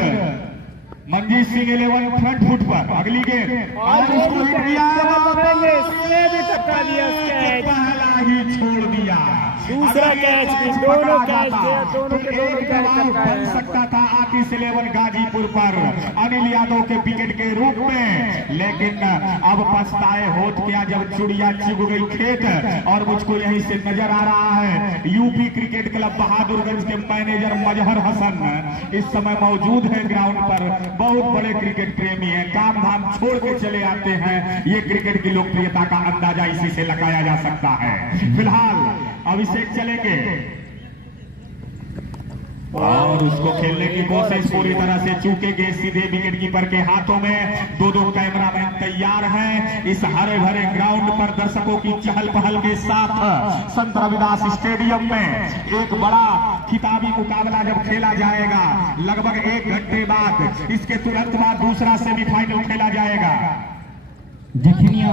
मनजीत सिंह 11 फ्रंट फुट पर। अगली गेंद और उसको पहला ही छोड़ दिया, दूसरा कैच भी, दोनों कैच दोनों के दोनों कैच बन सकता था आतिश 11 गाजीपुर पर अनिल यादव के विकेट के रूप में, लेकिन अब पछताए होत क्या जब चुड़िया चुग गई खेत। और मुझको यहीं से नजर आ रहा है यूपी क्रिकेट क्लब बहादुरगंज के मैनेजर मजहर हसन इस समय मौजूद है ग्राउंड पर। बहुत बड़े क्रिकेट प्रेमी हैं, काम धाम छोड़ के चले आते हैं। ये क्रिकेट की लोकप्रियता का अंदाजा इसी से लगाया जा सकता है। फिलहाल अभिषेक चलेंगे और उसको खेलने की कोशिश पूरी तरह से चूकेंगे सीधे विकेट कीपर के हाथों में। दो कैमरामैन तैयार हैं। इस हरे भरे ग्राउंड पर दर्शकों की चहल पहल के साथ संत रविदास स्टेडियम में एक बड़ा खिताबी मुकाबला जब खेला जाएगा, लगभग 1 घंटे बाद इसके तुरंत बाद दूसरा सेमीफाइनल खेला जाएगा जखनिया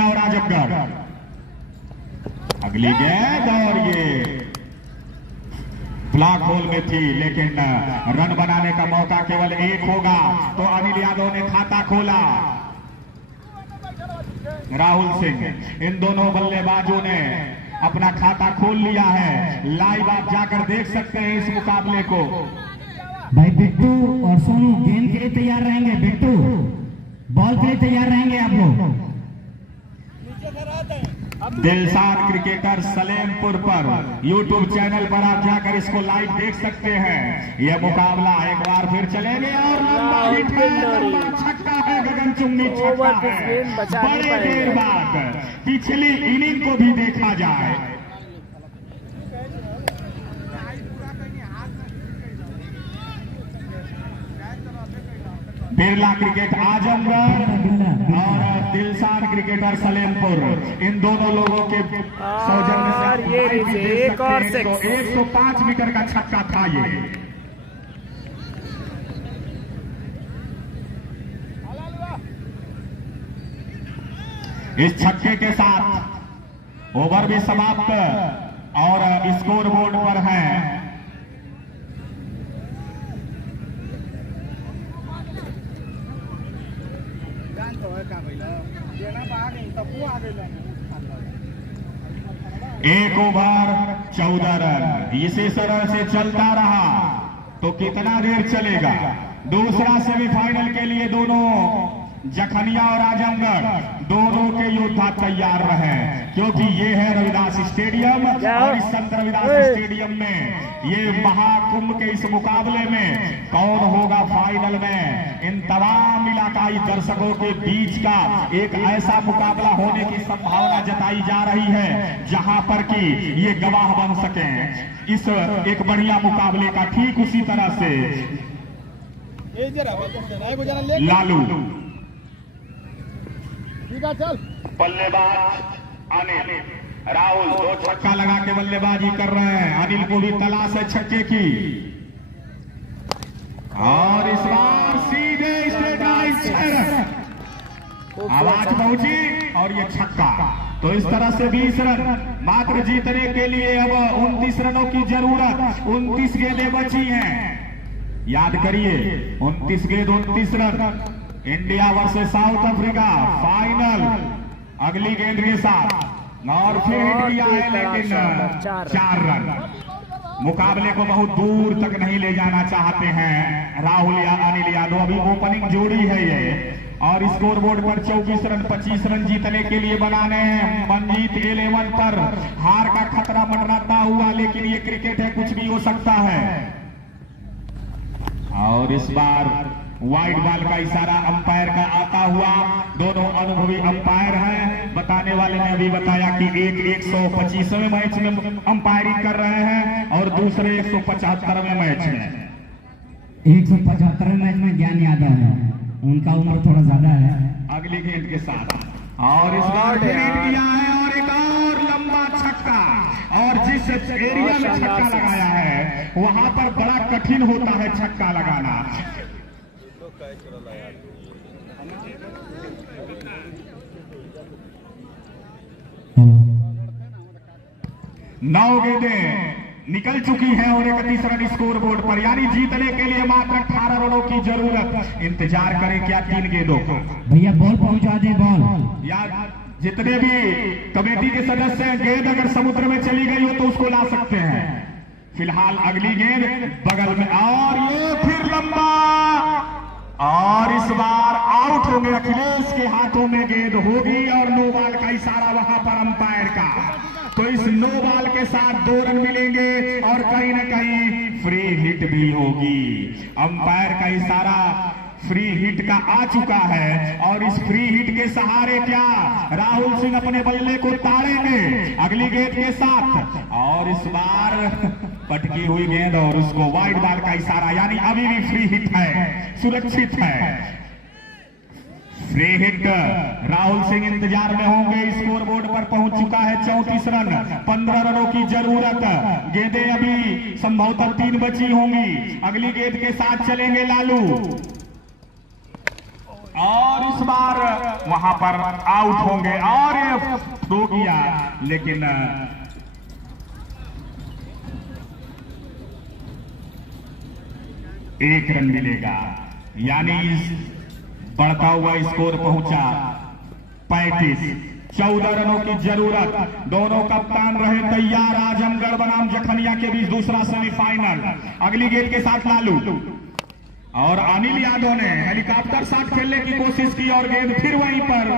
और आजमगढ़। अगली गेंद और ये ब्लॉक होल में थी, लेकिन रन बनाने का मौका केवल 1 होगा। तो अनिल यादव ने खाता खोला, राहुल सिंह, इन दोनों बल्लेबाजों ने अपना खाता खोल लिया है। लाइव आप जाकर देख सकते हैं इस मुकाबले को। भाई बिट्टू और सोनू गेंद के लिए तैयार रहेंगे, बिट्टू बॉल के लिए तैयार रहेंगे आप लोग। दिलशाद क्रिकेटर सलेमपुर पर यूट्यूब चैनल पर आप जाकर इसको लाइव देख सकते हैं। यह मुकाबला एक बार फिर चलेंगे और लंबा हिट है, लंबा छक्का है, गगनचुंबी छक्का है। बड़े देर बाद पिछली इनिंग को भी देखा जाए। बिरला क्रिकेट आजमगढ़ और दिलशाद क्रिकेटर सलेमपुर, इन दोनों लोगों के सौजन्य से 105 मीटर का छक्का था ये। इस छक्के के साथ ओवर भी समाप्त और स्कोर बोर्ड पर है एक ओवर 14 रन। इसी तरह से चलता रहा तो कितना देर चलेगा। दूसरा सेमीफाइनल के लिए दोनों जखनिया और आजमगढ़ दोनों के योद्धा तैयार रहे, क्योंकि ये है रविदास स्टेडियम और इस संत रविदास स्टेडियम में ये महाकुंभ के इस मुकाबले में कौन होगा फाइनल में, इन तमाम इलाकाई दर्शकों के बीच का एक ऐसा मुकाबला होने की संभावना जताई जा रही है जहां पर कि ये गवाह बन सके इस एक बढ़िया मुकाबले का। ठीक उसी तरह से लालू बल्लेबाज अनिल, राहुल 2 छक्का लगा के बल्लेबाजी कर रहे हैं। अनिल को भी तलाश है छक्के की और इस बार सीधे स्ट्रेट लाइन आवाज पहुंची और ये छक्का। तो इस तरह से 20 रन मात्र जीतने के लिए अब 29 रनों की जरूरत, 29 गेंदें बची हैं। याद करिए 29 गेंद 29 run. India versus south Africa final अगली गेंद के साथ और फिर हिट किया है लेकिन 4 रन। मुकाबले को बहुत दूर तक नहीं ले जाना चाहते हैं राहुल या अनिल यादव। अभी ओपनिंग जोड़ी है ये और स्कोर बोर्ड पर 24 रन 25 रन जीतने के लिए बनाने हैं। मनजीत 11 पर हार का खतरा मंडराता हुआ, लेकिन ये क्रिकेट है, कुछ भी हो सकता है। और इस बार वाइड बॉल का इशारा अंपायर का आता हुआ। दोनों अनुभवी अंपायर हैं। बताने वाले ने अभी बताया कि एक 125वें मैच में अंपायरिंग कर रहे हैं और दूसरे 175वें मैच में। 175वें मैच में ज्ञान यादव है, उनका उम्र थोड़ा ज्यादा है। अगली गेंद के साथ और इस बार हिट किया है और एक और लंबा छक्का। और जिस एरिया में छक्का लगाया है वहां पर बड़ा कठिन होता है छक्का लगाना। नौ गेंदें निकल चुकी हैं और 31 रन स्कोर बोर्ड पर, यानी जीतने के लिए मात्र 18 रनों की जरूरत। इंतजार करें क्या 3 गेंदों को। भैया बॉल पहुंचा दे बॉल। यार जितने भी कमेटी के सदस्य हैं, गेंद अगर समुद्र में चली गई हो तो उसको ला सकते हैं। फिलहाल अगली गेंद बगल में और ये फिर लंबा और इस बार आउट होंगे। अखिलेश के हाथों में गेंद होगी और नो बॉल का इशारा वहां पर अंपायर का। तो इस नो बॉल के साथ 2 रन मिलेंगे और कहीं ना कहीं फ्री हिट भी होगी। अंपायर का इशारा फ्री हिट का आ चुका है और इस फ्री हिट के सहारे क्या राहुल सिंह अपने बल्ले को ताड़ेंगे अगली गेंद के साथ। और इस बार पटकी हुई गेंद और उसको वाइड बॉल का इशारा, यानी अभी भी फ्री हिट है, सुरक्षित है। फ्री हिट राहुल सिंह इंतजार में होंगे। स्कोर बोर्ड पर पहुंच चुका है 34 रन, 15 रनों की जरूरत। गेंदें अभी संभवतः 3 बची होंगी। अगली गेंद के साथ चलेंगे लालू और इस बार वहां पर आउट होंगे और ये थ्रो किया लेकिन एक रन मिलेगा, यानी बढ़ता हुआ स्कोर पहुंचा 35। 14 रनों की जरूरत। दोनों कप्तान रहे तैयार। आजमगढ़ बनाम जखनिया के बीच दूसरा सेमीफाइनल। अगली गेंद के साथ लालू और अनिल यादव ने हेलीकॉप्टर शॉट खेलने की कोशिश की और गेंद फिर वहीं पर।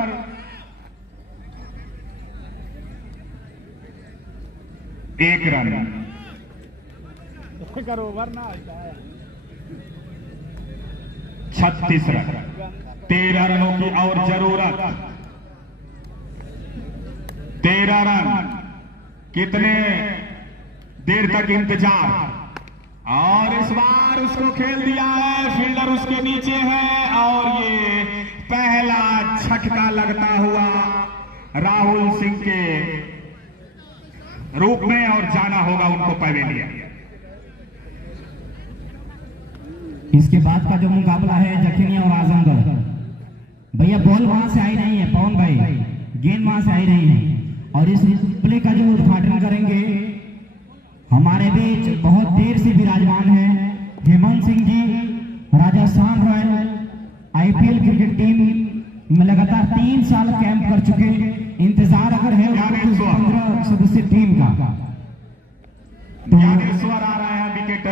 एक रन। ओवर ना 36 रन। 13 रनों की और जरूरत। 13 रन। कितने देर तक इंतजार और इस बार उसको खेल दिया है। फील्डर उसके नीचे है और ये पहला छक्का लगता हुआ राहुल सिंह के रूप में और जाना होगा उनको पवेलियन। इसके बाद का जो मुकाबला है जखनिया और आजमगढ़। भैया बॉल वहां से आई नहीं है पवन भाई, गेंद वहां से आई नहीं है। और इस प्ले का जो उद्घाटन करेंगे हमारे बीच बहुत देर से विराजमान है Hemant Singh ji, Rajasthan royal IPL cricket team में लगातार 3 साल कैंप कर चुके। इंतजार अगर है 15 सदस्य टीम का। ज्ञानेश्वर आ रहे हैं विकेट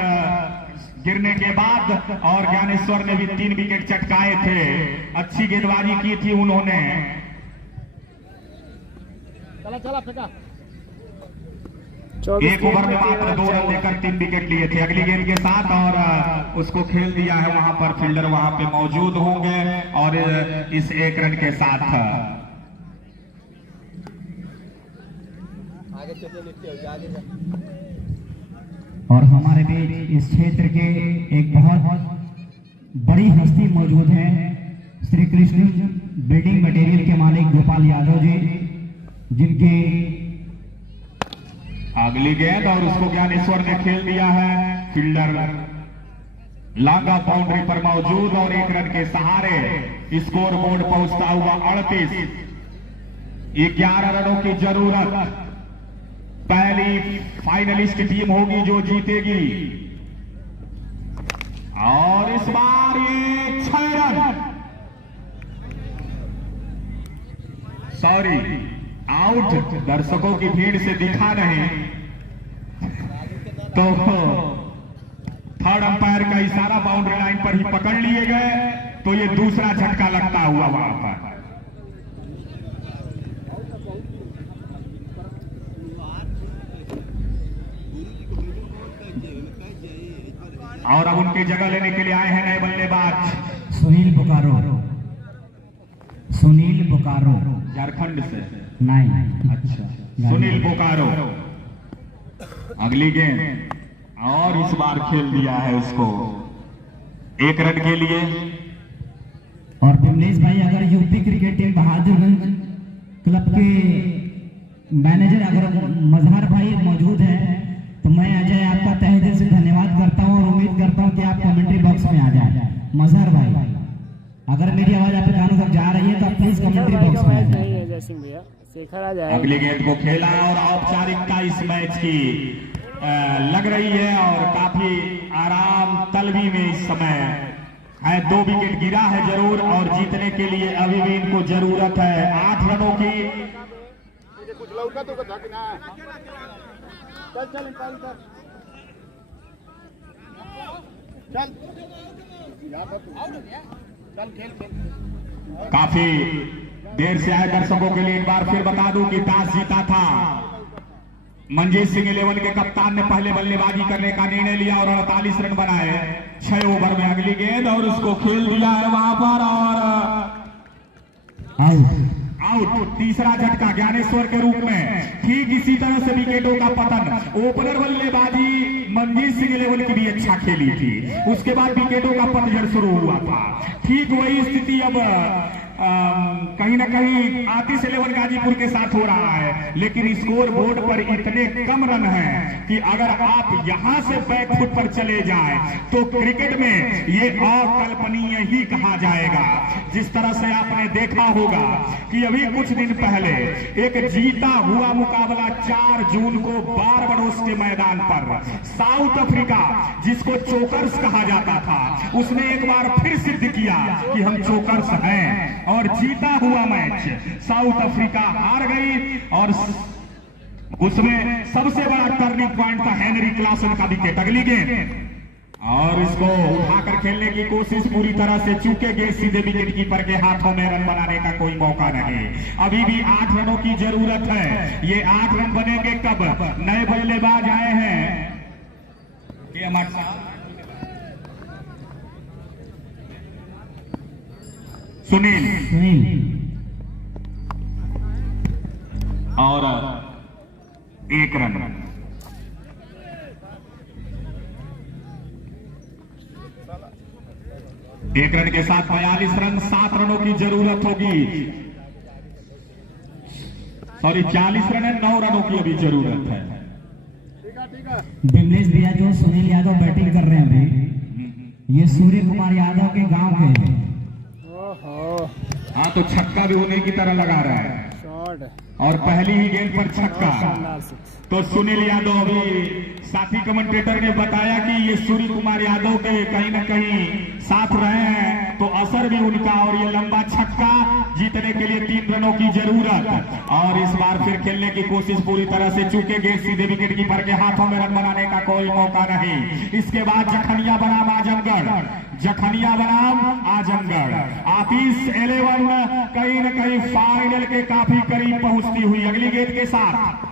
गिरने के बाद और ज्ञानेश्वर ने भी 3 विकेट चटकाए थे। अच्छी गेंदबाजी की थी उन्होंने। चला फेंका। एक ओवर में मात्र 2 रन लेकर 3 विकेट लिए थे। अगली गेंद के साथ और उसको खेल दिया है। वहां पर फील्डर वहां पे मौजूद होंगे और इस 1 रन के साथ और हमारे बीच इस क्षेत्र के एक बहुत बड़ी हस्ती मौजूद है, श्री कृष्ण बिल्डिंग मटेरियल के मालिक गोपाल यादव जी, जिनके अगली गेंद और उसको ज्ञानेश्वर ने खेल दिया है। फील्डर लांगा बाउंड्री पर मौजूद और 1 रन के सहारे स्कोर बोर्ड पहुंचता हुआ 38। 11 रनों की जरूरत। पहली फाइनलिस्ट टीम होगी जो जीतेगी और इस बार ये 6 रन, सॉरी आउट, दर्शकों की भीड़ से दिखा नहीं, तो थर्ड अंपायर का इशारा बाउंड्री लाइन पर ही पकड़ लिए गए, तो ये दूसरा झटका लगता हुआ वहां पर। और अब उनकी जगह लेने के लिए आए हैं नए बल्लेबाज सुनील बोकारो, सुनील बोकारो झारखंड से। नहीं, अच्छा, सुनील बोकारो अगली गेंद, और इस बार खेल दिया है उसको 1 रन के लिए। और विमलेश भाई, अगर UP cricket team Bahadurganj club के मैनेजर अगर मजहर भाई मौजूद हैं, तो मैं अजय आपका तहे दिल से धन्यवाद करता हूं और उम्मीद करता हूं कि आप कमेंट्री बॉक्स में आ जाए। मजहर भाई, अगर मेरी आवाज आपके कानों तक जा रही है तो आप प्लीज कमेंट्री बॉक्स में आ जाए। जय सिंह भैया, शेखर आ जाए। अगली गेंद को खेला और औपचारिकता इस मैच की लग रही है, और काफी आराम तलबी में इस समय है। 2 विकेट गिरा है जरूर, और जीतने के लिए अभी भी इनको जरूरत है 8 रनों की। कुछ लौका तो ढकना है। चल चल चल चल चल खेल खेल। काफी देर से आए दर्शकों के लिए एक बार फिर बता दूं कि टॉस जीता था मनजीत सिंह 11 के कप्तान ने पहले बल्लेबाजी करने का निर्णय लिया और 48 रन बनाए 6 ओवर में। अगली गेंद और उसको खेल दिया है वहां पर, और आउट। तीसरा झटका ज्ञानेश्वर के रूप में। ठीक इसी तरह से विकेटों का पतन। ओपनर बल्लेबाजी मनजीत सिंह 11 की भी अच्छा खेली थी, उसके बाद विकेटों का पतझड़ शुरू हुआ था। ठीक वही स्थिति अब कहीं ना कहीं आतिश 11 गाजीपुर के साथ हो रहा है, लेकिन स्कोर बोर्ड पर इतने कम रन हैं कि अगर आप यहां से बैकफुट पर चले जाएं तो क्रिकेट में ये अकल्पनीय ही कहा जाएगा। जिस तरह से आपने देखा होगा कि अभी कुछ दिन पहले एक जीता हुआ मुकाबला 4 जून को बारबाडोस के मैदान पर साउथ अफ्रीका, जिसको चोकर्स कहा जाता था, उसने एक बार फिर सिद्ध किया कि हम चोकर्स हैं, और जीता हुआ मैच साउथ अफ्रीका हार गई। और उसमें सबसे बड़ा टर्निंग पॉइंट था हेनरी क्लासन का विकेट। अगली गेंद और इसको उठाकर खेलने की कोशिश पूरी तरह से चूके गए, सीधे विकेट कीपर के हाथों में रन बनाने का कोई मौका नहीं। अभी भी 8 रनों की जरूरत है। ये 8 रन बनेंगे कब? नए बल्लेबाज आए हैं सुनील, और 1 रन। एक रन के साथ 42 रन, 7 रनों की जरूरत होगी। सॉरी 40 रन है, 9 रनों की अभी जरूरत है। विमलेश भैया, जो सुनील यादव बैटिंग कर रहे हैं अभी, ये सूर्य कुमार यादव के गांव के हैं। हाँ, तो छक्का भी उन्हीं की तरह लगा रहा है, और पहली ही गेंद पर छक्का। तो सुनील यादव, अभी साथी कमेंटेटर ने बताया कि ये सूर्य कुमार यादव के कहीं ना कहीं साथ रहे हैं, तो असर भी उनका, और ये लंबा छक्का, जीतने के लिए 3 रनों की जरूरत। और इस बार फिर खेलने की कोशिश पूरी तरह से चूके गए, सीधे विकेट कीपर के हाथों में रन बनाने का कोई मौका नहीं। इसके बाद जखनिया बनाम आजमगढ़, जखनिया बनाम आजमगढ़। आतिश 11 कहीं न कहीं फाइनल के काफी करीब पहुंचती हुई। अगली गेंद के साथ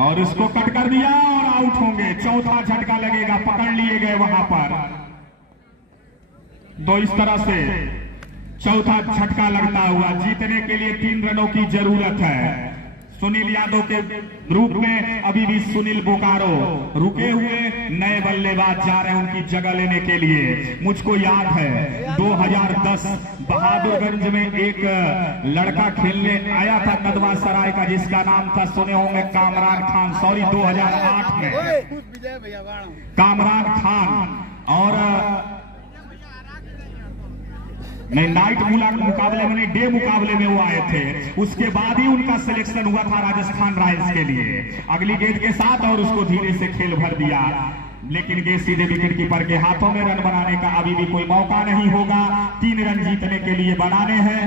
और इसको कट कर दिया और आउट होंगे। चौथा झटका लगेगा, पकड़ लिए गए वहां पर। तो इस तरह से चौथा झटका लगता हुआ, जीतने के लिए 3 रनों की जरूरत है। सुनील यादव के रूप में अभी भी सुनील बोकारो रुके हुए, नए बल्लेबाज जा रहे हैं उनकी जगह लेने के लिए। मुझको याद है 2010 बहादुरगंज में एक लड़का खेलने आया था नदवा सराय का, जिसका नाम था, सुने होंगे, कामरान खान। सॉरी 2008 में कामरान खान, और नहीं, नाइट मुकाबले में नहीं, डे मुकाबले में वो आए थे। उसके बाद ही उनका सिलेक्शन हुआ था राजस्थान रॉयल्स के लिए। अगली गेंद के साथ और उसको धीरे से खेल भर दिया। लेकिन ये सीधे विकेट कीपर के हाथों में रन बनाने का अभी भी कोई मौका नहीं होगा। 3 रन जीतने के लिए बनाने हैं।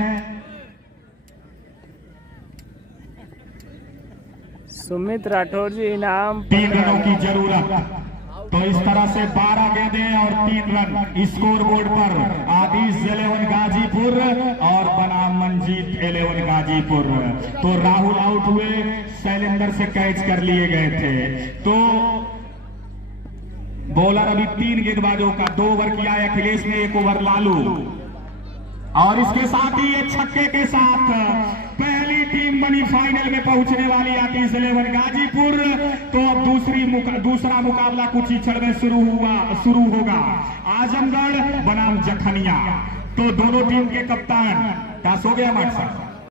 सुमित राठौर जी इनाम 3 रनों की जरूरत। तो इस तरह से 12 गेंदें और 3 रन स्कोर बोर्ड पर। आदिश 11 गाजीपुर और बनाम मंजीत 11 गाजीपुर। तो राहुल आउट हुए, शैलेंद्र से कैच कर लिए गए थे। तो बॉलर अभी 3 गेंदबाजों का 2 ओवर किया है। अखिलेश ने 1 ओवर लालू, और इसके साथ ही ये छक्के के साथ पहली टीम बनी फाइनल में पहुंचने वाली आतिश 11 गाजीपुर। तो अब दूसरा मुकाबला कुछ ही क्षण में शुरू होगा। आजमगढ़ बनाम जखनिया। तो दोनों टीम के कप्तान टॉस हो गया हमारे साथ।